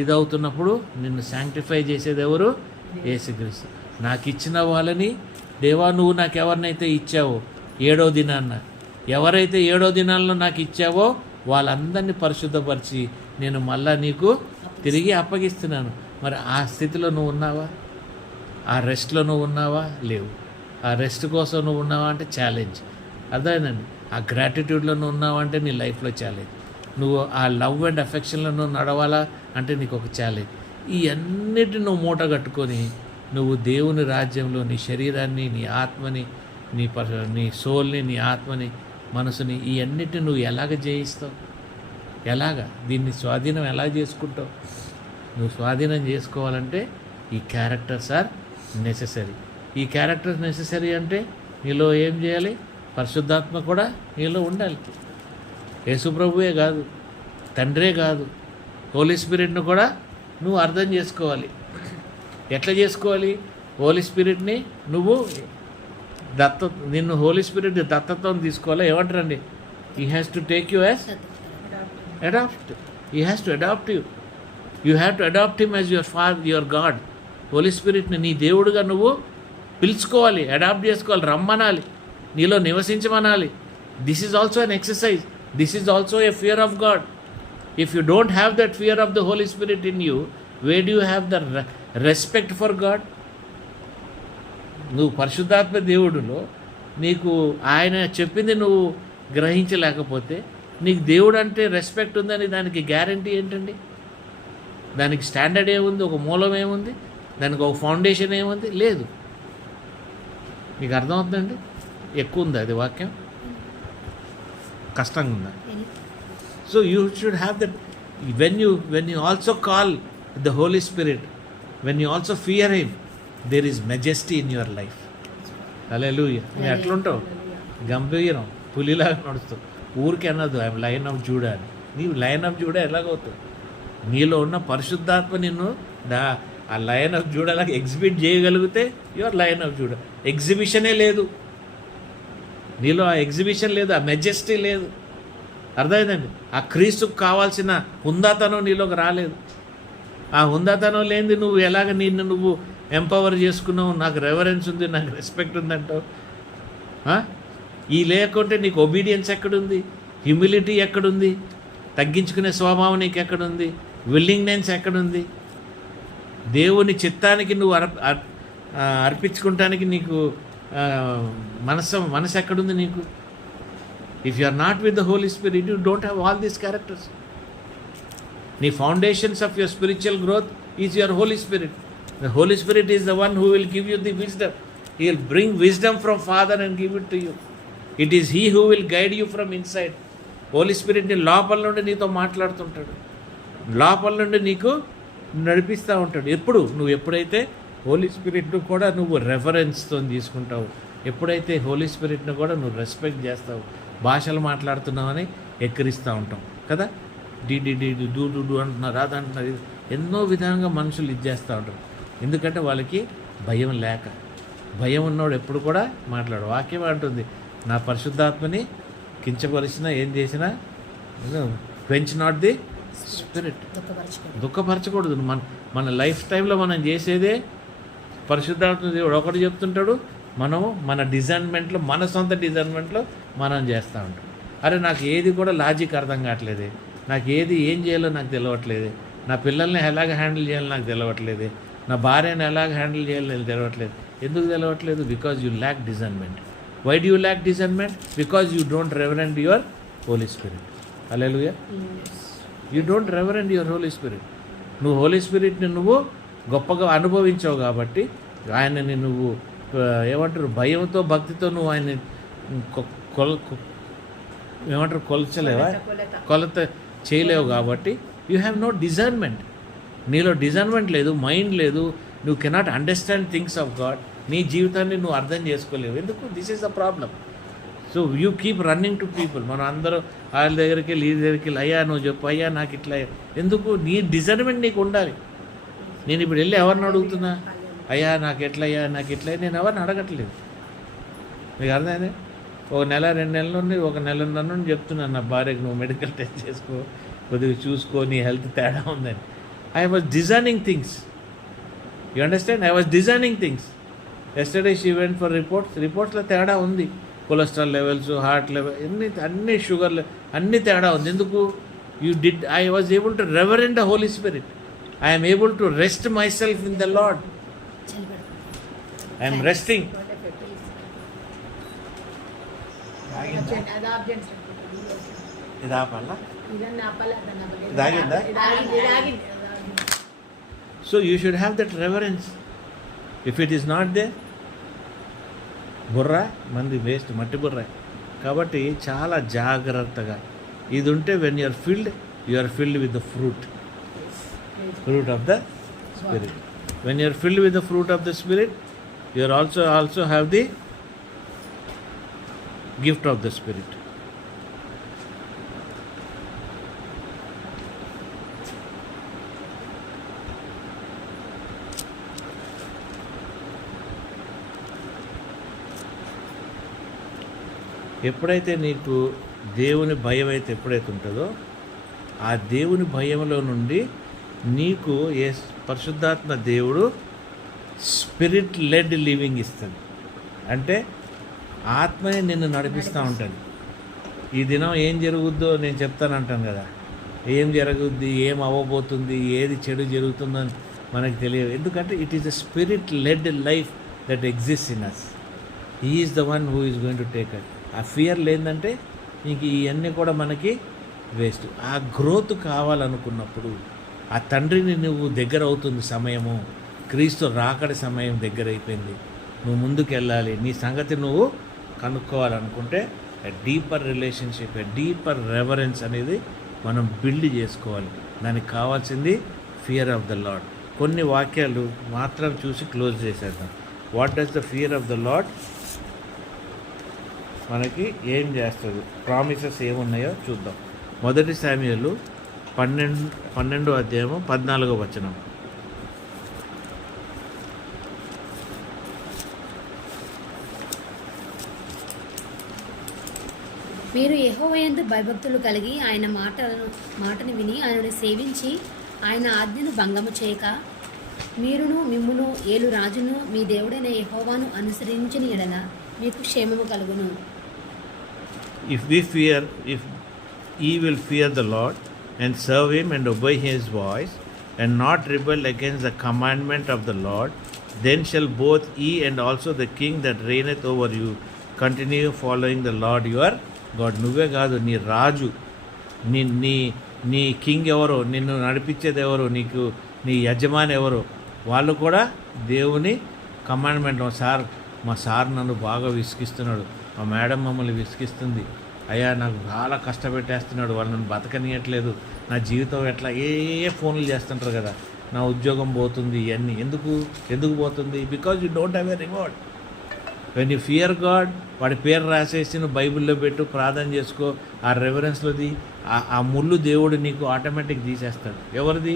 ఇదవుతున్నప్పుడు నిన్ను శాంక్టిఫై చేసేది ఎవరు? యేసుక్రీస్తు. నాకు ఇచ్చిన వాళ్ళని దేవా నువ్వు నాకు ఎవరినైతే ఇచ్చావో 7వ దినాన్న, ఎవరైతే 7వ దినాల్లో నాకు ఇచ్చావో వాళ్ళందరినీ పరిశుద్ధపరిచి నేను మళ్ళా నీకు తిరిగి అప్పగిస్తున్నాను. మరి ఆ స్థితిలో నువ్వు ఉన్నావా? ఆ రెస్ట్లో నువ్వు ఉన్నావా? లేవు. ఆ రెస్ట్ కోసం నువ్వు ఉన్నావా అంటే ఛాలెంజ్. అర్థమైందండి? ఆ గ్రాటిట్యూడ్లో నువ్వు ఉన్నావా అంటే నీ లైఫ్లో ఛాలెంజ్. నువ్వు ఆ లవ్ అండ్ అఫెక్షన్లో నువ్వు నడవాలా అంటే నీకు ఒక ఛాలెంజ్. ఈ అన్నిటిని నువ్వు మూట కట్టుకొని నువ్వు దేవుని రాజ్యంలో నీ శరీరాన్ని, నీ ఆత్మని, నీ సోల్ని, నీ ఆత్మని మనసుని, ఈ అన్నిటిని నువ్వు ఎలాగ జయిస్తావు? ఎలాగా దీన్ని స్వాధీనం ఎలా చేసుకుంటావు? నువ్వు స్వాధీనం చేసుకోవాలంటే ఈ క్యారెక్టర్స్ ఆర్ నెససరీ. ఈ క్యారెక్టర్స్ నెససరీ అంటే నీలో ఏం చేయాలి? పరిశుద్ధాత్మ కూడా నీలో ఉండాలి. యేసుప్రభువే కాదు, తండ్రే కాదు, హోలీ స్పిరిట్ను కూడా నువ్వు అర్థం చేసుకోవాలి. ఎట్లా చేసుకోవాలి? హోలీ స్పిరిట్ని నువ్వు నిన్ను హోలీ స్పిరిట్ దత్తత్వం తీసుకోవాలా? ఏమంటారండి? He has to take you as adopt. He has to adopt you. You have to adopt him as your father, your god. Holy స్పిరిట్ని నీ దేవుడుగా నువ్వు పిలుచుకోవాలి, అడాప్ట్ చేసుకోవాలి, రమ్మనాలి, నీలో నివసించమనాలి. This is also an exercise. This is also a fear of god. If you don't have that fear of the Holi spirit in you, why do you have the respect for god? నువ్వు పరిశుద్ధాత్మ దేవుడులో నీకు ఆయన చెప్పింది నువ్వు గ్రహించలేకపోతే నీకు దేవుడు అంటే respect ఉందని దానికి గ్యారంటీ ఏంటండి? దానికి స్టాండర్డ్ ఏముంది? ఒక మూలం ఏముంది? దానికి ఒక ఫౌండేషన్ ఏముంది? లేదు. మీకు అర్థమవుతుందండి? ఎక్కువ ఉందా అది వాక్యం? కష్టంగా ఉందా? So you should have that. When you also call the Holi spirit, when you also fear him, there is majesty in your life. హల్లెలూయా. నువ్వు ఎట్లుంటావు? గంభీరం, పులిలాగా నడుస్తావు. ఊరికి అన్నదు ఐఎమ్ లయన్ ఆఫ్ జూడా అని. నీవు లయన్ ఆఫ్ జూడా ఎలాగవుతావు? నీలో ఉన్న పరిశుద్ధాత్మ నిన్ను ఆ లయన్ ఆఫ్ జూడాలాగా ఎగ్జిబిట్ చేయగలిగితే యువర్ లయన్ ఆఫ్ జూడా. ఎగ్జిబిషనే లేదు నీలో, ఆ ఎగ్జిబిషన్ లేదు, ఆ మెజెస్టీ లేదు. అర్థమైందండి? ఆ క్రీస్తుకు కావాల్సిన హుందాతనం నీలోకి రాలేదు. ఆ హుందాతనం లేనిది నువ్వు ఎలాగ నిన్ను నువ్వు ఎంపవర్ చేసుకున్నావు? నాకు రెవరెన్స్ ఉంది, నాకు రెస్పెక్ట్ ఉందంటావు. ఈ లేకుంటే నీకు ఒబీడియన్స్ ఎక్కడుంది? హ్యూమిలిటీ ఎక్కడుంది? తగ్గించుకునే స్వభావం నీకు ఎక్కడుంది? విల్లింగ్నెస్ ఎక్కడుంది? దేవుని చిత్తానికి నువ్వు అర్పించుకుంటానికి నీకు మనసు ఎక్కడుంది నీకు? If you are not with the Holi spirit, you don't have all these characters. నీ foundations of your spiritual growth is your holy spirit. The Holy Spirit is the one who will give you the wisdom. He will bring wisdom from Father and give it to you. It is He who will guide you from inside. Holy Spirit ని లోపల నుండి నీతో మాట్లాడుతుంటాడు, లోపల నుండి నీకు నడిపిస్తూ ఉంటాడు. నువ్వు ఎప్పుడైతే హోలీ స్పిరిట్ను కూడా నువ్వు రెఫరెన్స్తో తీసుకుంటావు, ఎప్పుడైతే హోలీ స్పిరిట్ను కూడా నువ్వు రెస్పెక్ట్ చేస్తావు, భాషలు మాట్లాడుతున్నావని ఎక్కిరిస్తూ ఉంటాం కదా. డి డూ అంటున్నారు, అదంటున్నారు, ఎన్నో విధంగా మనుషులు ఇచ్చేస్తూ ఉంటారు. ఎందుకంటే వాళ్ళకి భయం లేక. భయం ఉన్నవాడు ఎప్పుడు కూడా మాట్లాడు. వాక్యం అంటుంది, నా పరిశుద్ధాత్మని కించపరిచినా ఏం చేసినా క్వెంచ్ నాట్ ది స్పిరిట్. దుఃఖపరచకూడదు. మన లైఫ్ టైంలో మనం చేసేదే పరిశుద్ధాత్మ దేవుడు ఒకటి చెప్తుంటాడు, మనము మన డిజైన్మెంట్లో, మన సొంత డిజైన్మెంట్లో మనం చేస్తూ ఉంటాం. అరే నాకు ఏది కూడా లాజిక్ అర్థం కావట్లేదే, నాకు ఏం చేయాలో నాకు తెలియట్లేదు, నా పిల్లల్ని ఎలాగ హ్యాండిల్ చేయాలో నాకు తెలియట్లేదు, నా భార్యను ఎలాగ హ్యాండిల్ చేయాలో నాకు తెలియట్లేదు. ఎందుకు తెలియట్లేదు? Because you lack discernment. Why do you lack discernment? Because you don't reverend your holy spirit. హల్లెలూయా. You don't reverend your holy spirit. నువ్వు హోలీ స్పిరిట్ని నువ్వు గొప్పగా అనుభవించావు కాబట్టి ఆయనని నువ్వు ఏమంటారు భయంతో భక్తితో నువ్వు ఆయన్ని కొలచలేవా, కొలత చేయలేవు కాబట్టి యూ హ్యావ్ నో డిజైన్మెంట్. నీలో డిజైన్మెంట్ లేదు, మైండ్ లేదు, నువ్వు cannot understand things of God. నీ జీవితాన్ని నువ్వు అర్థం చేసుకోలేవు. ఎందుకు? This is the problem. So you keep running to people. మనం అందరూ వాళ్ళ దగ్గరికి వెళ్ళి, ఈ దగ్గరికి వెళ్ళి, అయ్యా నువ్వు చెప్పు, అయ్యా నాకు ఇట్లా. ఎందుకు? నీ డిజైన్మెంట్ నీకు ఉండాలి. నేను ఇప్పుడు వెళ్ళి ఎవరిని అడుగుతున్నా, అయ్యా నాకు ఎట్లయ్యా నాకు ఇట్లా, నేను ఎవరిని అడగట్లేదు. మీకు అర్థమైంది? ఒక నెల 2 నెలల నుండి, ఒక నెలన్నర నుండి చెప్తున్నాను నా భార్యకు, నువ్వు మెడికల్ టెస్ట్ చేసుకో, కొద్దిగా చూసుకో, నీ హెల్త్ తేడా ఉందని. I was discerning things. You understand? I was discerning things. Yesterday she went for రిపోర్ట్స్లో తేడా ఉంది. కొలెస్ట్రాల్ లెవెల్స్, హార్ట్ లెవెల్, అన్ని షుగర్ అన్ని తేడా ఉంది. ఎందుకు? I was able to reverend the Holi spirit. I am able to rest myself in the Lord. I am resting. So you should have that reverence. If it is not there, burra mandi waste, matti burra. కాబట్టి చాలా జాగ్రత్తగా ఇది ఉంటే when you are filled with the fruit of the spirit. When you are filled with the fruit of the spirit you are also have the gift of the spirit. ఎప్పుడైతే నీకు దేవుని భయం అయితే ఎప్పుడైతే ఉంటుందో ఆ దేవుని భయంలో నుండి నీకు ఏ పరిశుద్ధాత్మ దేవుడు స్పిరిట్ లెడ్ లివింగ్ ఇస్తుంది. అంటే ఆత్మనే నిన్ను నడిపిస్తూ ఉంటాడు. ఈ దినం ఏం జరుగుద్దో నేను చెప్తానంటాను కదా, ఏం జరుగుద్ది, ఏం అవ్వబోతుంది, ఏది చెడు జరుగుతుందని మనకు తెలియదు. ఎందుకంటే it is a spirit led life that exist in us. He is the one who is going to take it. ఆ ఫియర్ లేదంటే ఇంక ఇవన్నీ కూడా మనకి వేస్ట్. ఆ గ్రోత్ కావాలనుకున్నప్పుడు ఆ తండ్రిని నువ్వు దగ్గర అవుతుంది సమయము, క్రీస్తు రాకడి సమయం దగ్గర అయిపోయింది, నువ్వు ముందుకు వెళ్ళాలి, నీ సంగతి నువ్వు కనుక్కోవాలనుకుంటే a deeper relationship, a deeper reverence అనేది మనం బిల్డ్ చేసుకోవాలి. దానికి కావాల్సింది ఫియర్ ఆఫ్ ద లార్డ్. కొన్ని వాక్యాలు మాత్రం చూసి క్లోజ్ చేసేద్దాం. What does the fear of the lord మనకి ఏం చేస్తుంది, ప్రామిసెస్ ఏమున్నాయో చూద్దాం. 1 శామ్యూయలు 12వ అధ్యాయము 14వ వచనం. మీరు యెహోవాయందు భయభక్తులు కలిగి ఆయన మాటను విని ఆయనను సేవించి ఆయన ఆజ్ఞను భంగము చేయక మీరును మిమ్మును ఏలు రాజును మీ దేవుడైన యెహోవాను అనుసరించిన ఎడల మీకు క్షేమము కలుగును. If ye will fear the Lord and serve him and obey his voice and not rebel against the commandment of the Lord, then shall both ye and also the king that reigneth over you continue following the Lord your God. నువ్వే కాదు, నీ రాజు, నీ king ఎవరో, నిన్ను నడిపించేది ఎవరో, నీకు నీ యజమాని ఎవరో, వాళ్ళు కూడా దేవుని కమాండ్మెంట్. మా సార్ నన్ను బాగా విసిగిస్తున్నాడు, మా మేడం మమ్మల్ని విసిగిస్తుంది, అయ్యా నాకు చాలా కష్టపెట్టేస్తున్నాడు, వాళ్ళు నన్ను బతకనియట్లేదు, నా జీవితం ఎట్లా ఏ ఫోన్లు చేస్తుంటారు కదా, నా ఉద్యోగం పోతుంది, ఇవన్నీ ఎందుకు పోతుంది? Because you don't have a reward. When you fear God, వాడి పేరు రాసేసి నువ్వు బైబిల్లో పెట్టు, ప్రార్థన చేసుకో, ఆ రెఫరెన్స్లోది ఆ ముళ్ళు దేవుడు నీకు ఆటోమేటిక్ తీసేస్తాడు. ఎవరిది?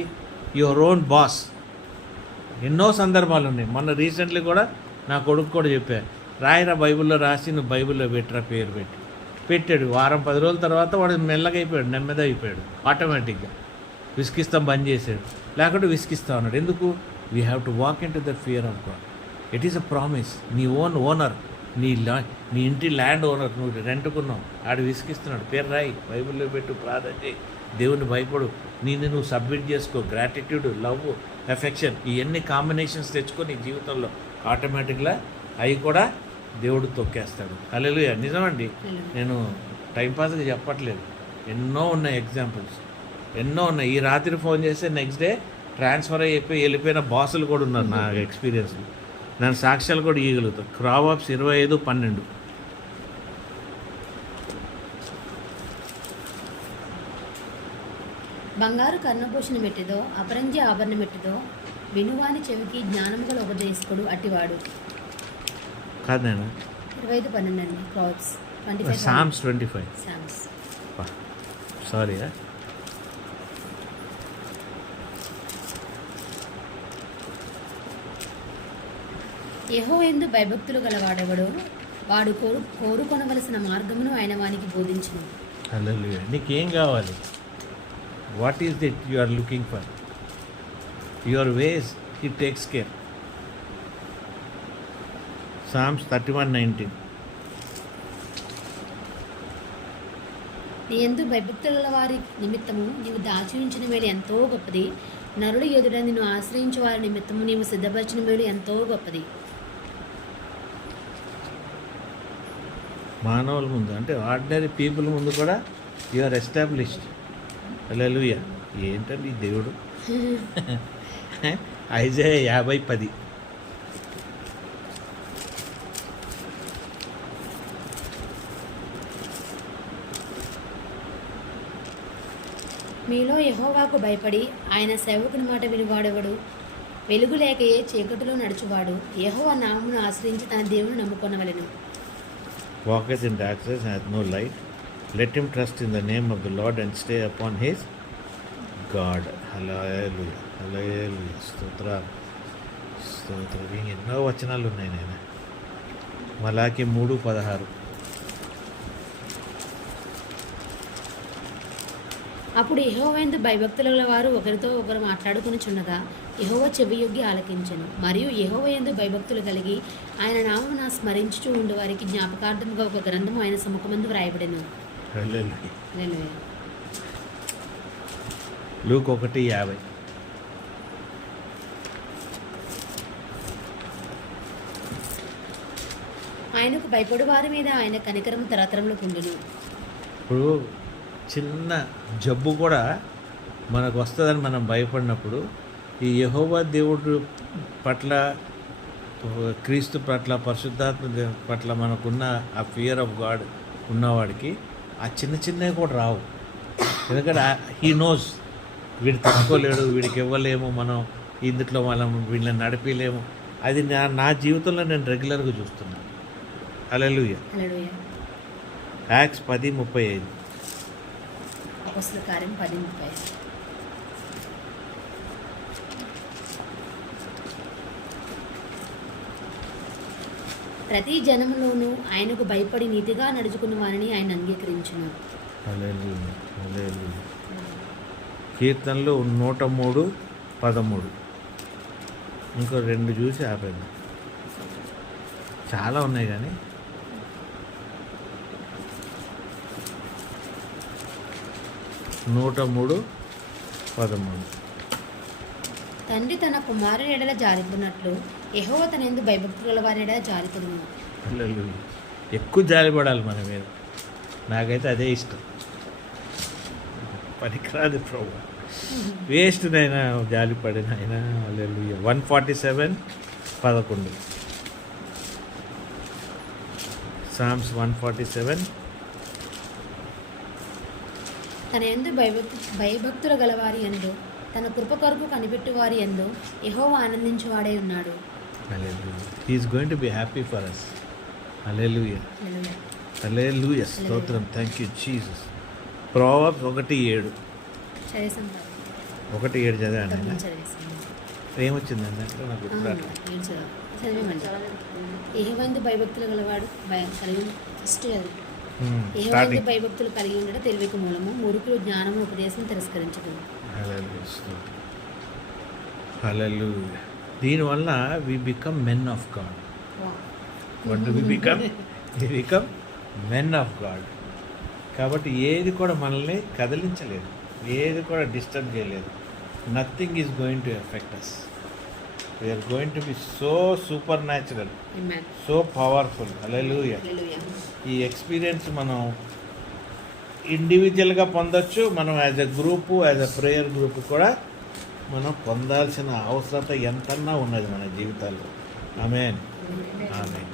Your own boss. ఎన్నో సందర్భాలు ఉన్నాయి. మొన్న రీసెంట్లీ కూడా నా కొడుకు కూడా చెప్పారు, రాయిరా బైబిల్లో రాసి నువ్వు బైబిల్లో పెట్టరా, పేరు పెట్టాడు. వారం 10 రోజుల తర్వాత వాడు మెల్లగా అయిపోయాడు, నెమ్మది అయిపోయాడు, ఆటోమేటిక్గా విసిగిస్తాం బంద్ చేశాడు. లేకుంటే విసిగిస్తా ఉన్నాడు. ఎందుకు? We have to walk in to the fear of God. It is a promise. నీ ఓనర్, నీ ఇంటి ల్యాండ్ ఓనర్, నువ్వు రెంట్కున్నావు, ఆడు విసిగిస్తున్నాడు, పేరు రాయి, బైబిల్లో పెట్టు, ప్రార్థన చేయి, దేవుని భయపడు, నువ్వు సబ్మిట్ చేసుకో, గ్రాటిట్యూడ్, లవ్, ఎఫెక్షన్, ఇవన్నీ కాంబినేషన్స్ తెచ్చుకో నీ జీవితంలో. ఆటోమేటిక్గా అవి కూడా దేవుడు తొక్కేస్తాడు. హల్లెలూయా. నిజమండి, నేను టైంపాస్గా చెప్పట్లేదు. ఎన్నో ఉన్నాయి ఎగ్జాంపుల్స్, ఎన్నో ఉన్నాయి. ఈ రాత్రి ఫోన్ చేస్తే నెక్స్ట్ డే ట్రాన్స్ఫర్ అయిపోయి వెళ్ళిపోయిన బాసులు కూడా ఉన్నారు నా ఎక్స్పీరియన్స్లో. దాని సాక్ష్యాలు కూడా ఇవ్వగలుగుతాం. ప్రావర్బ్స్ 25:12. బంగారు కర్ణభూషణ మెట్టిదో అపరంజి ఆభరణ మెట్టిదో వినువాని చెవికి జ్ఞానము గల ఉపదేశకుడు అట్టివాడు. కాదు నేను 25:12 అండి. ప్రాబ్స్ 25. సామ్స్ 25. సామ్స్. సారీ. యెహోవాయందు భయభక్తులు గలవాడెవడో వాడు కోరుకొనవలసిన మార్గమును ఆయన వానికి బోధించును. హల్లెలూయా. నీకేం కావాలి? What is it you are looking for? Your ways he takes care. Psalms 31:19. నీ యందు భయభక్తులు గల వారి నిమిత్తము నీవు దాచి ఉంచిన మేలు ఎంతో గొప్పది. నరుడు ఎదుట నిన్ను ఆశ్రయించే వారి నిమిత్తము నీవు సిద్ధపరిచిన మేలు ఎంతో గొప్పది. మానవుల ముందు అంటే ఆర్డినరీ పీపుల్ ముందు కూడా యు ఆర్ ఎస్టాబ్లిష్డ్. హల్లెలూయా. ఏంటండి దేవుడు? ఐజాయా 50:10. మీలో యెహోవాకు భయపడి ఆయన సేవకుని మాట వినివాడెవడు? వెలుగు లేకయే చీకటిలో నడుచువాడు యెహోవా నామమును ఆశ్రయించి తన దేవుని నమ్ముకొనవలెను. walketh in darkness and hath no light, let him trust in the name of the Lord and stay upon his God. హల్లెలూయా, హల్లెలూయా, స్తోత్రాలు, స్తోత్రం. ఎన్నో వచనాలు ఉన్నాయి నాయన. మలాకి 3:16. అప్పుడు యెహోవాయందు భయభక్తుల గల వారు ఒకరితో ఒకరు మాట్లాడుకొనుచుండగా యెహోవా చెవియొగ్గి ఆలకించెను. మరియు యెహోవాయందు భయభక్తులు కలిగి ఆయన నామమున స్మరించుచూ ఉండు వారికి జ్ఞాపకార్థముగా ఒక గ్రంథము ఆయన సముఖమందు వ్రాయబడెను. హల్లెలూయా. హల్లెలూయా. లూక్ 1:50. ఆయనకు భయపడు వారి మీద ఆయన కనికరం తరతరములకు ఉండును. ఇప్పుడు చిన్న జబ్బు కూడా మనకు వస్తుందని మనం భయపడినప్పుడు ఈ యెహోవా దేవుడు పట్ల, క్రీస్తు పట్ల, పరిశుద్ధాత్మ పట్ల మనకున్న ఆ ఫియర్ ఆఫ్ గాడ్ ఉన్నవాడికి ఆ చిన్న చిన్నవి కూడా రావు. ఎందుకంటే హీ నోస్ వీడు తట్టుకోలేడు, వీడికి ఇవ్వలేము, మనం ఇందులో మనం వీళ్ళని నడిపలేము. అది నా జీవితంలో నేను రెగ్యులర్గా చూస్తున్నాను. హల్లెలూయా. హల్లెలూయా. యాక్ట్స్ 10:35. అపొస్తలుల కార్యం 10:35. ప్రతి జనములోనూ ఆయనకు భయపడి నీతిగా నడుచుకున్న వారిని ఆయన అంగీకరించును. హల్లెలూయా, హల్లెలూయా. కీర్తనలు 103:13. ఇంకో 2 చూసి ఆపేద్దాం. చాలా ఉన్నాయి కానీ 103:13. తండ్రి తన కుమారుని ఎడల జారిపడినట్లు యెహోవా తన యందు భయభక్తులు గల వారి ఎడల జారిపడును. హల్లెలూయా. ఎక్కువ జాలిపడాలి మన మీద. నాకైతే అదే ఇష్టం. పనికిరాదు ప్రభు, వేస్ట్ నైనా జాలిపడిన అయినా. హల్లెలూయా. 147:11. సామ్స్ 147. తన యందు భయభక్తులు గలవారి యందు తన కృప కొరకు కనిపెట్టు వారి యందు యెహోవా ఆనందించువాడై ఉన్నాడు. హల్లెలూయా. He is going to be happy for us. హల్లెలూయా, హల్లెలూయా. హల్లెలూయా, స్తోత్రం. Thank you Jesus. ప్రోవర్బ్స్ 1:7. చదివేసాం కదా. 1:7 చదివాను ఆయన. చదివేసాం. ఏమొచ్చిందండి అంటే నాకు గుర్తురాట్లేదు. చదివేమండి. యెహోవా యందు భయభక్తులు గలవాడు కలిగి ఫస్ట్ అది యెహోవా యందు స్టార్టింగ్. భయభక్తులు కలిగి ఉండడం తెలివికి మూలము, మూర్ఖులు జ్ఞానము ఉపదేశం తిరస్కరించదు. హల్లెలూయా, స్తోత్రం. హల్లెలూయా. దీనివల్ల we become men of god. What do we become? We become men of god. కాబట్టి ఏది కూడా మనల్ని కదిలించలేదు, ఏది కూడా డిస్టర్బ్ చేయలేదు. Nothing is going to effect us. We are going to be so supernatural, Amen. So powerful. హల్లెలూయా. హల్లెలూయా. ఈ ఎక్స్పీరియన్స్ మనం ఇండివిజువల్గా పొందొచ్చు, మనం as a group, as a prayer group కూడా మనం పొందాల్సిన అవసరత ఎంతన్నా ఉన్నది మన జీవితాల్లో. ఆమేన్, ఆమేన్.